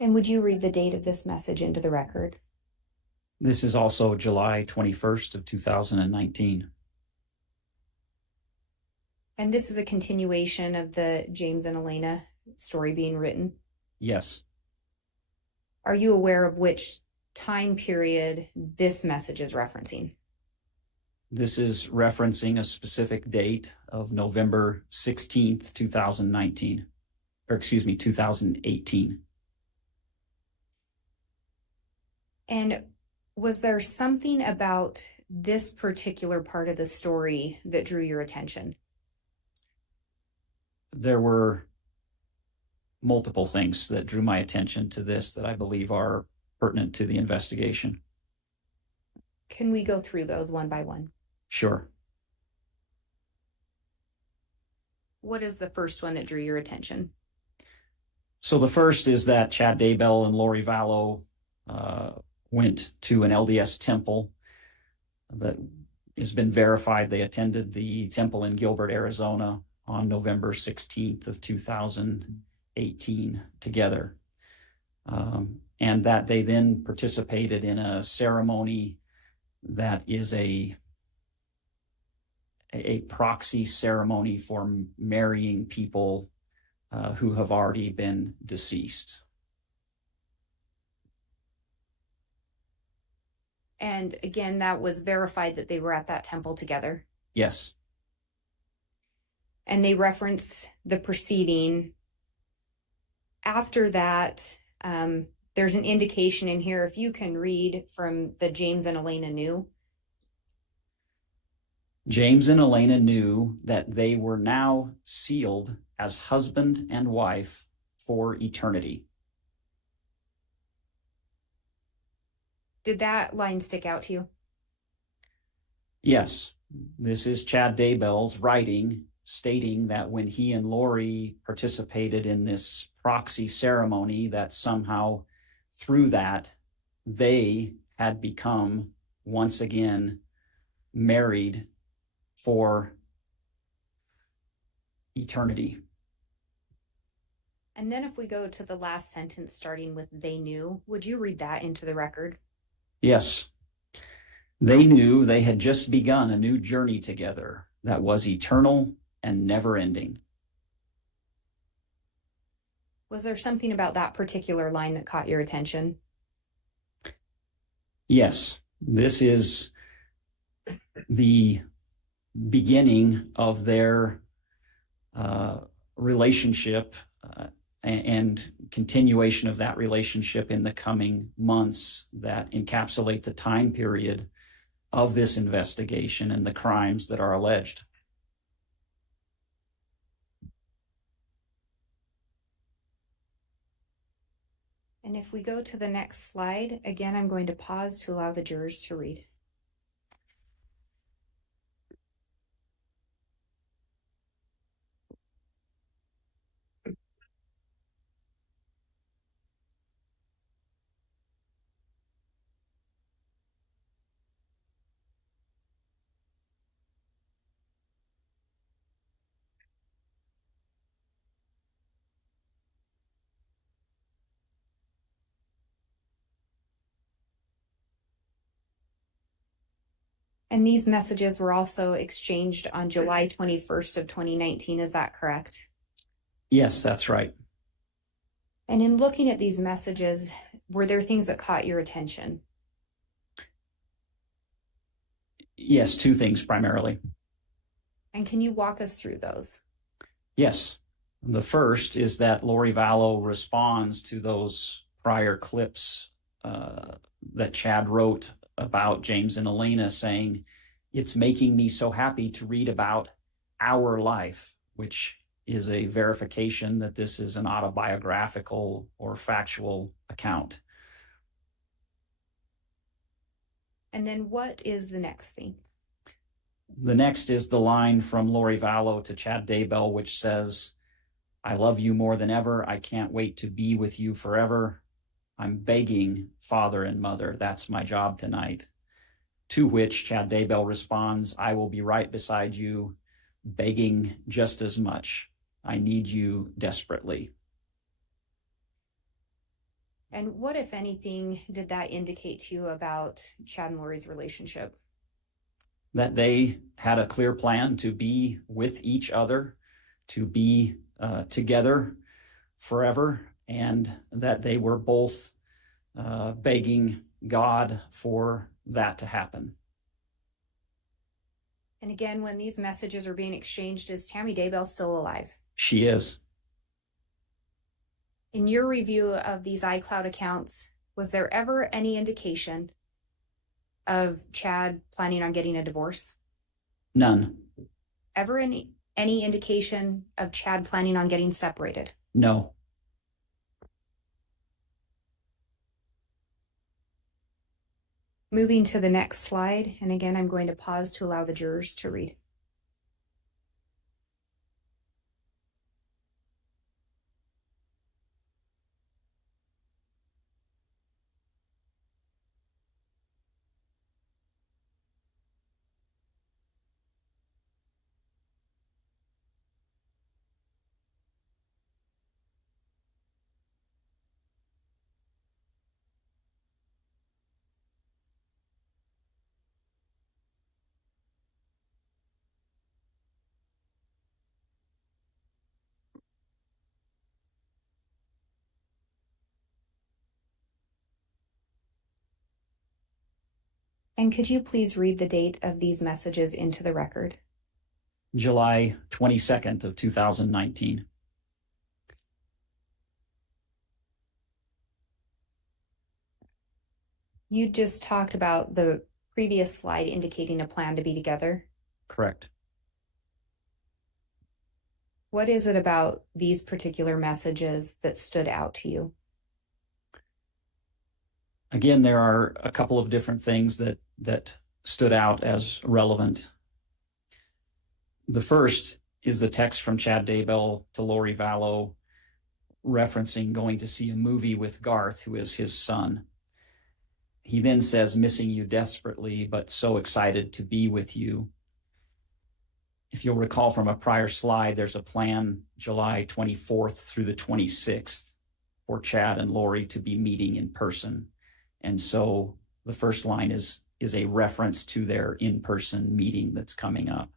And would you read the date of this message into the record? This is also July 21st of 2019. And this is a continuation of the James and Elena story being written? Yes. Are you aware of which time period this message is referencing? This is referencing a specific date of November 16th, 2019, or excuse me, 2018. And was there something about this particular part of the story that drew your attention? There were multiple things that drew my attention to this that I believe are pertinent to the investigation. Can we go through those one by one? Sure. What is the first one that drew your attention? So the first is that Chad Daybell and Lori Vallow went to an LDS temple that has been verified. They attended the temple in Gilbert, Arizona on November 16th of 2018 together. And that they then participated in a ceremony that is a proxy ceremony for marrying people who have already been deceased. And again, that was verified that they were at that temple together. Yes. And they reference the proceeding. After that, there's an indication in here, if you can read from the James and Elena knew. James and Elena knew that they were now sealed as husband and wife for eternity. Did that line stick out to you? Yes, this is Chad Daybell's writing stating that when he and Lori participated in this proxy ceremony, that somehow through that they had become once again married for eternity. And then if we go to the last sentence starting with "they knew," would you read that into the record? Yes. They knew they had just begun a new journey together that was eternal and never ending. Was there something about that particular line that caught your attention? Yes, this is the beginning of their relationship and continuation of that relationship in the coming months that encapsulate the time period of this investigation and the crimes that are alleged. And if we go to the next slide, again, I'm going to pause to allow the jurors to read. And these messages were also exchanged on July 21st of 2019. Is that correct? Yes, that's right. And in looking at these messages, were there things that caught your attention? Yes, two things primarily. And can you walk us through those? Yes. The first is that Lori Vallow responds to those prior clips that Chad wrote about James and Elena, saying, "It's making me so happy to read about our life," which is a verification that this is an autobiographical or factual account. And then what is the next thing? The next is the line from Lori Vallow to Chad Daybell, which says, "I love you more than ever. I can't wait to be with you forever. I'm begging father and mother. That's my job tonight." To which Chad Daybell responds, "I will be right beside you, begging just as much. I need you desperately." And what, if anything, did that indicate to you about Chad and Lori's relationship? That they had a clear plan to be with each other, to be together forever, and that they were both begging God for that to happen. And again, when these messages are being exchanged, is Tammy Daybell still alive? She is. In your review of these iCloud accounts, was there ever any indication of Chad planning on getting a divorce? None. Ever any indication of Chad planning on getting separated? No. Moving to the next slide, and again, I'm going to pause to allow the jurors to read. And could you please read the date of these messages into the record? July 22nd of 2019. You just talked about the previous slide indicating a plan to be together. Correct. What is it about these particular messages that stood out to you? Again, there are a couple of different things that stood out as relevant. The first is the text from Chad Daybell to Lori Vallow referencing going to see a movie with Garth, who is his son. He then says, missing you desperately, but so excited to be with you. If you'll recall from a prior slide, there's a plan July 24th through the 26th for Chad and Lori to be meeting in person. And so the first line is a reference to their in-person meeting that's coming up.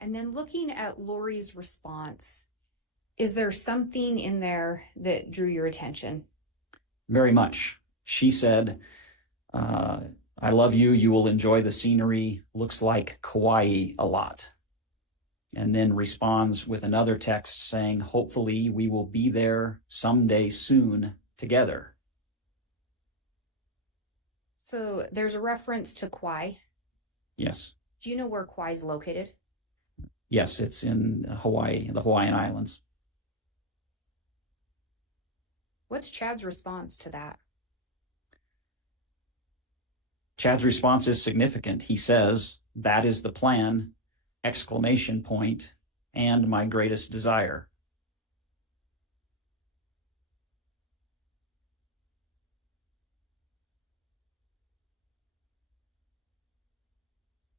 And then looking at Lori's response, is there something in there that drew your attention? Very much. She said, I love you. You will enjoy the scenery. Looks like Kauai a lot. And then responds with another text saying, hopefully we will be there someday soon together. So there's a reference to Kauai. Yes. Do you know where Kauai is located? Yes, it's in Hawaii, the Hawaiian Islands. What's Chad's response to that? Chad's response is significant. He says, that is the plan, exclamation point, and my greatest desire.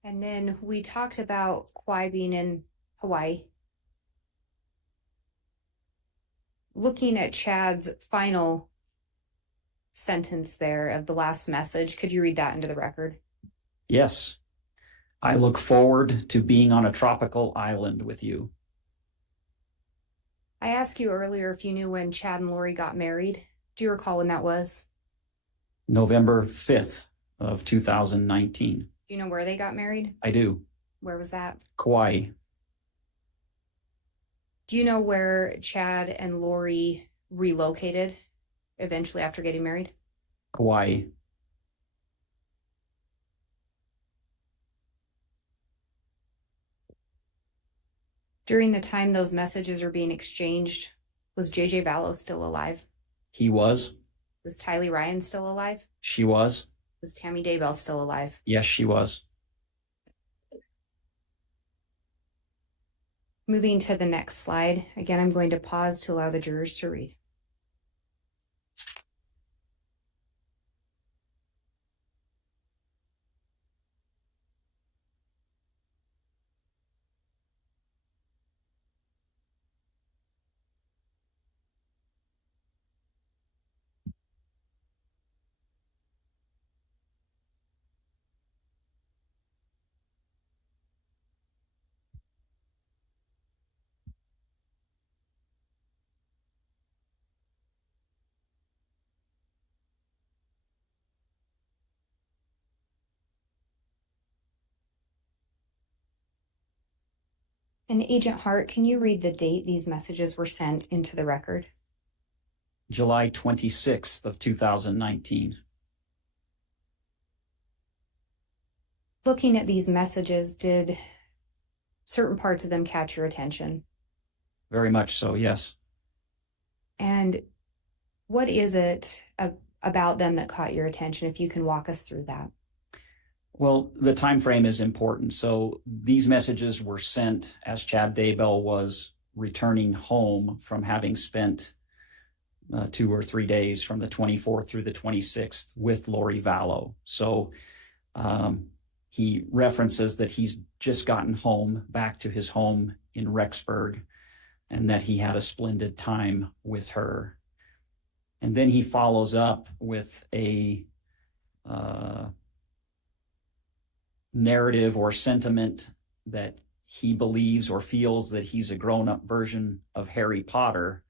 And then we talked about Kauai being in Hawaii. Looking at Chad's final sentence there of the last message, could you read that into the record? Yes. I look forward to being on a tropical island with you. I asked you earlier if you knew when Chad and Lori got married. Do you recall when that was? November 5th of 2019. Do you know where they got married? I do. Where was that? Kauai. Do you know where Chad and Lori relocated eventually after getting married? Kauai. During the time those messages are being exchanged, was JJ Vallow still alive? He was. Was Tylee Ryan still alive? She was. Was Tammy Daybell still alive? Yes, she was. Moving to the next slide. Again, I'm going to pause to allow the jurors to read. And Agent Hart, can you read the date these messages were sent into the record? July 26th of 2019. Looking at these messages, did certain parts of them catch your attention? Very much so, yes. And what is it about them that caught your attention, if you can walk us through that? Well, the time frame is important. So these messages were sent as Chad Daybell was returning home from having spent 2 or 3 days from the 24th through the 26th with Lori Vallow. So he references that he's just gotten home, back to his home in Rexburg, and that he had a splendid time with her. And then he follows up with a narrative or sentiment that he believes or feels that he's a grown-up version of Harry Potter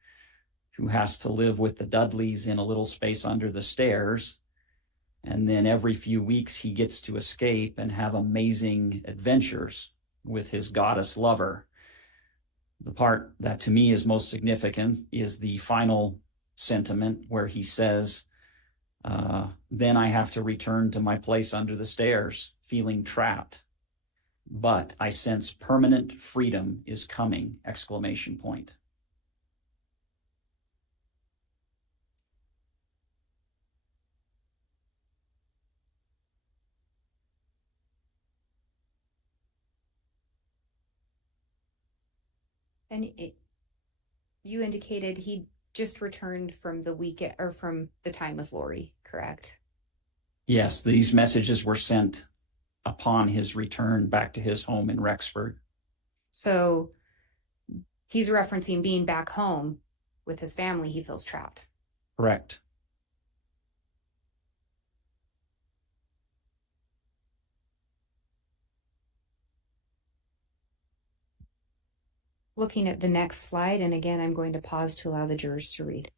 who has to live with the Dudleys in a little space under the stairs. And then every few weeks he gets to escape and have amazing adventures with his goddess lover. The part that to me is most significant is the final sentiment where he says, then I have to return to my place under the stairs, feeling trapped. But I sense permanent freedom is coming, exclamation point. And you indicated he just returned from the weekend or from the time with Lori, correct? Yes, these messages were sent upon his return back to his home in Rexford. So he's referencing being back home with his family. He feels trapped. Correct. Looking at the next slide, and again, I'm going to pause to allow the jurors to read.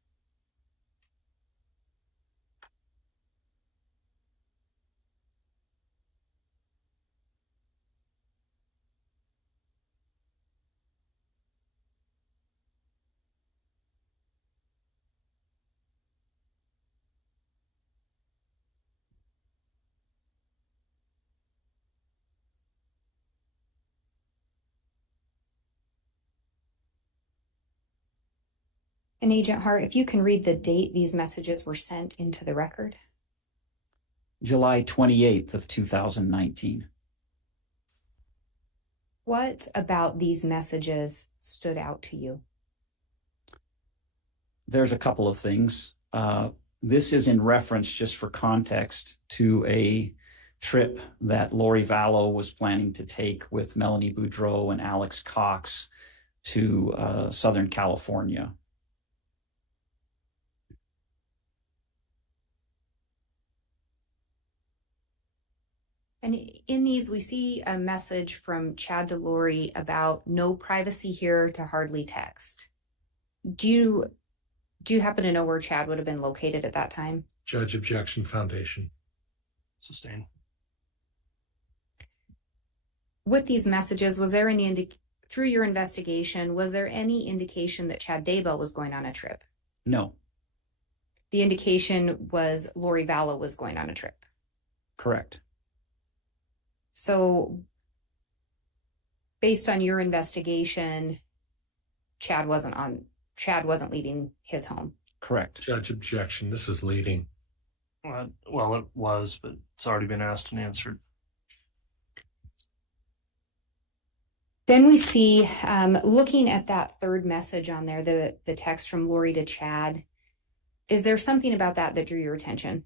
And Agent Hart, if you can read the date these messages were sent into the record. July 28th of 2019. What about these messages stood out to you? There's a couple of things. This is in reference, just for context, to a trip that Lori Vallow was planning to take with Melanie Boudreau and Alex Cox to Southern California. And in these, we see a message from Chad to Lori about no privacy here to hardly text. Do you happen to know where Chad would have been located at that time? Judge, objection, foundation. Sustain. With these messages, was there any through your investigation, was there any indication that Chad Daybell was going on a trip? No. The indication was Lori Vallow was going on a trip. Correct. So based on your investigation, Chad wasn't leaving his home. Correct. Judge, objection. This is leading. Well, it was, but it's already been asked and answered. Then we see, looking at that third message on there, the text from Lori to Chad, is there something about that drew your attention?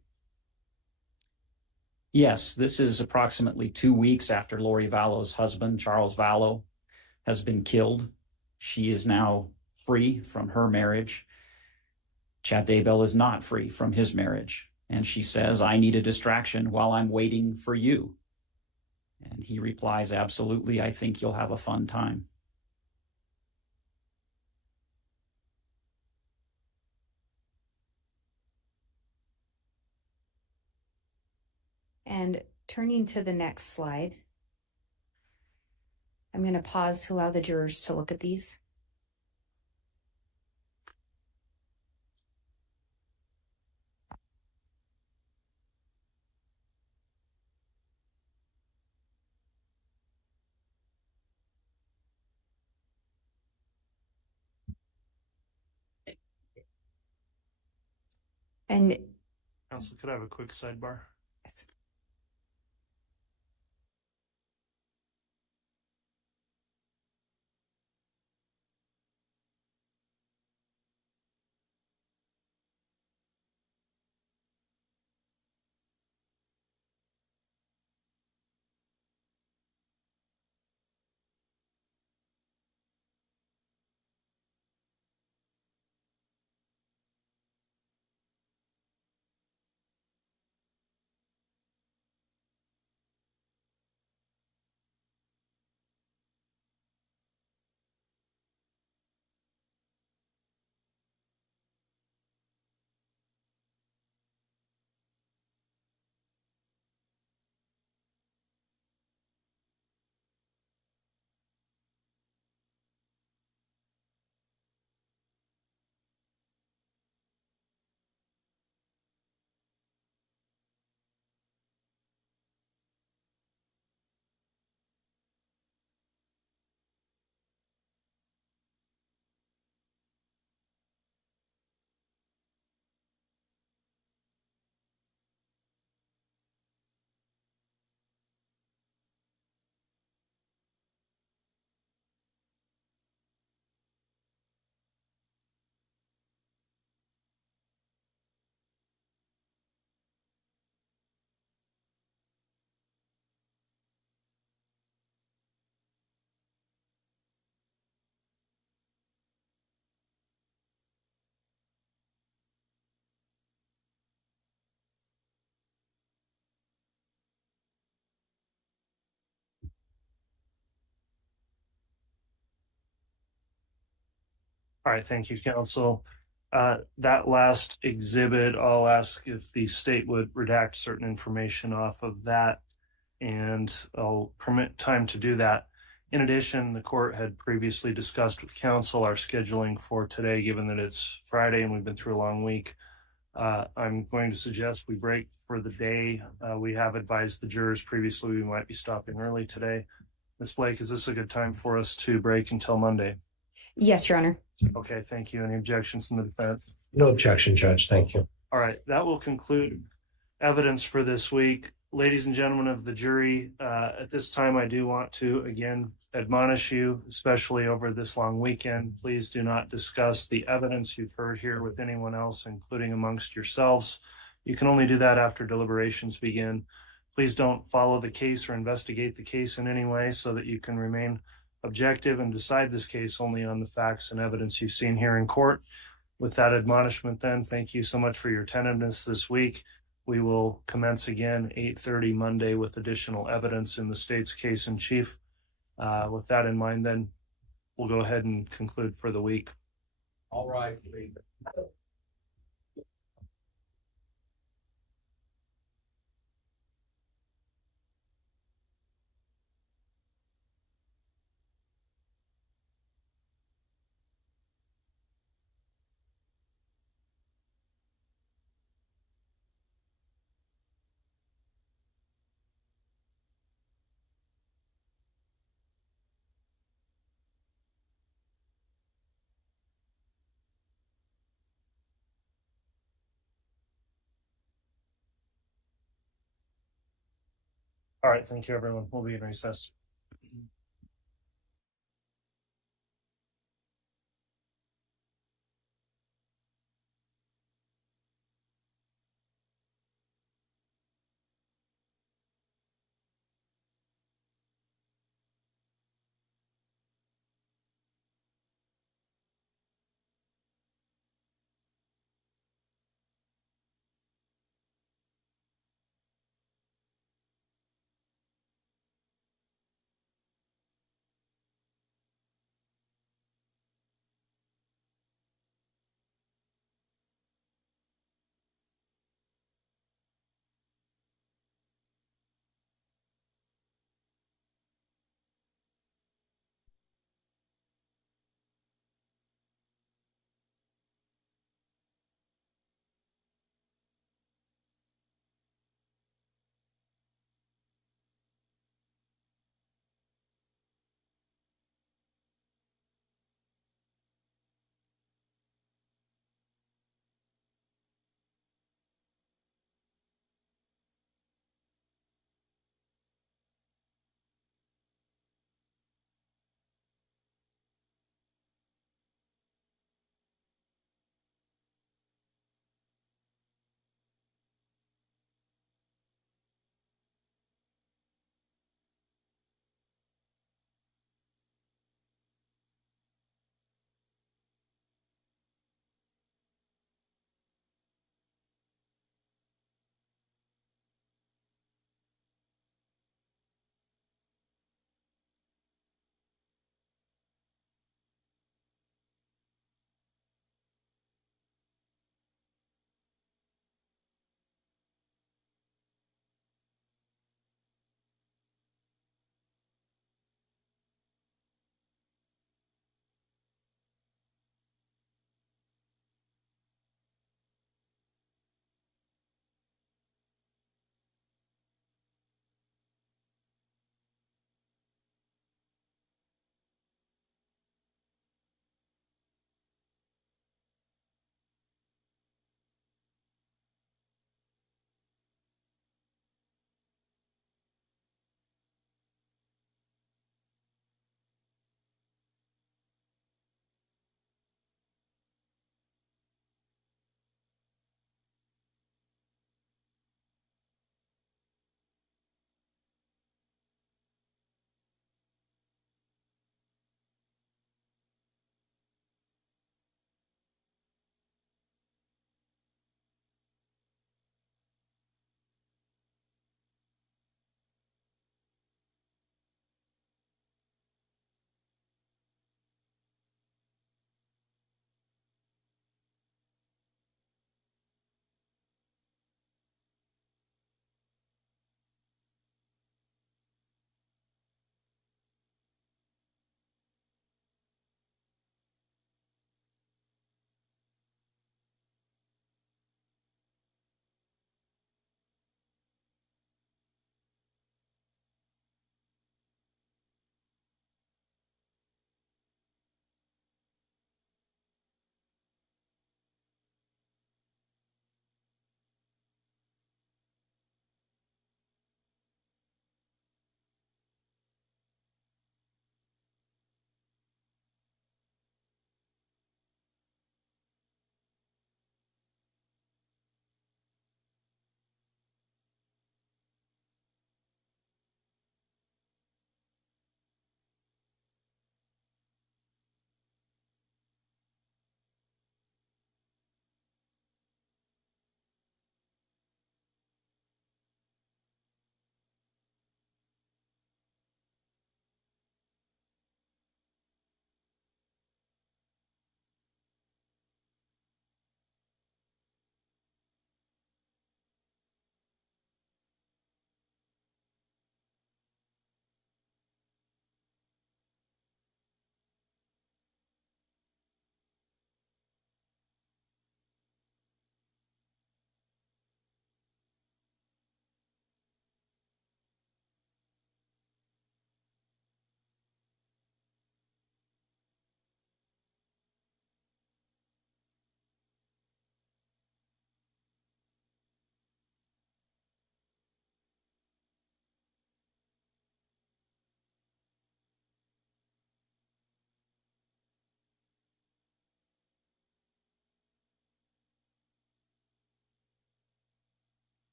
Yes, this is approximately 2 weeks after Lori Vallow's husband, Charles Vallow, has been killed. She is now free from her marriage. Chad Daybell is not free from his marriage. And she says, I need a distraction while I'm waiting for you. And he replies, absolutely, I think you'll have a fun time. And turning to the next slide, I'm going to pause to allow the jurors to look at these. And Counsel, could I have a quick sidebar? yes. All right, thank you, counsel. That last exhibit, I'll ask if the state would redact certain information off of that, and I'll permit time to do that. In addition, the court had previously discussed with counsel our scheduling for today, given that it's Friday and we've been through a long week. I'm going to suggest we break for the day. We have advised the jurors previously we might be stopping early today. Ms. Blake, is this a good time for us to break until Monday? Yes, Your Honor. Okay, thank you. Any objections from the defense? No objection, Judge. Thank you. All right, that will conclude evidence for this week. Ladies and gentlemen of the jury, at this time, I do want to again admonish you, especially over this long weekend. Please do not discuss the evidence you've heard here with anyone else, including amongst yourselves. You can only do that after deliberations begin. Please don't follow the case or investigate the case in any way so that you can remain objective and decide this case only on the facts and evidence you've seen here in court. With that admonishment then, thank you so much for your attentiveness this week. We will commence again 8:30 Monday with additional evidence in the state's case in chief. With that in mind, then we'll go ahead and conclude for the week. All rise, please. All right, thank you, everyone. We'll be in recess.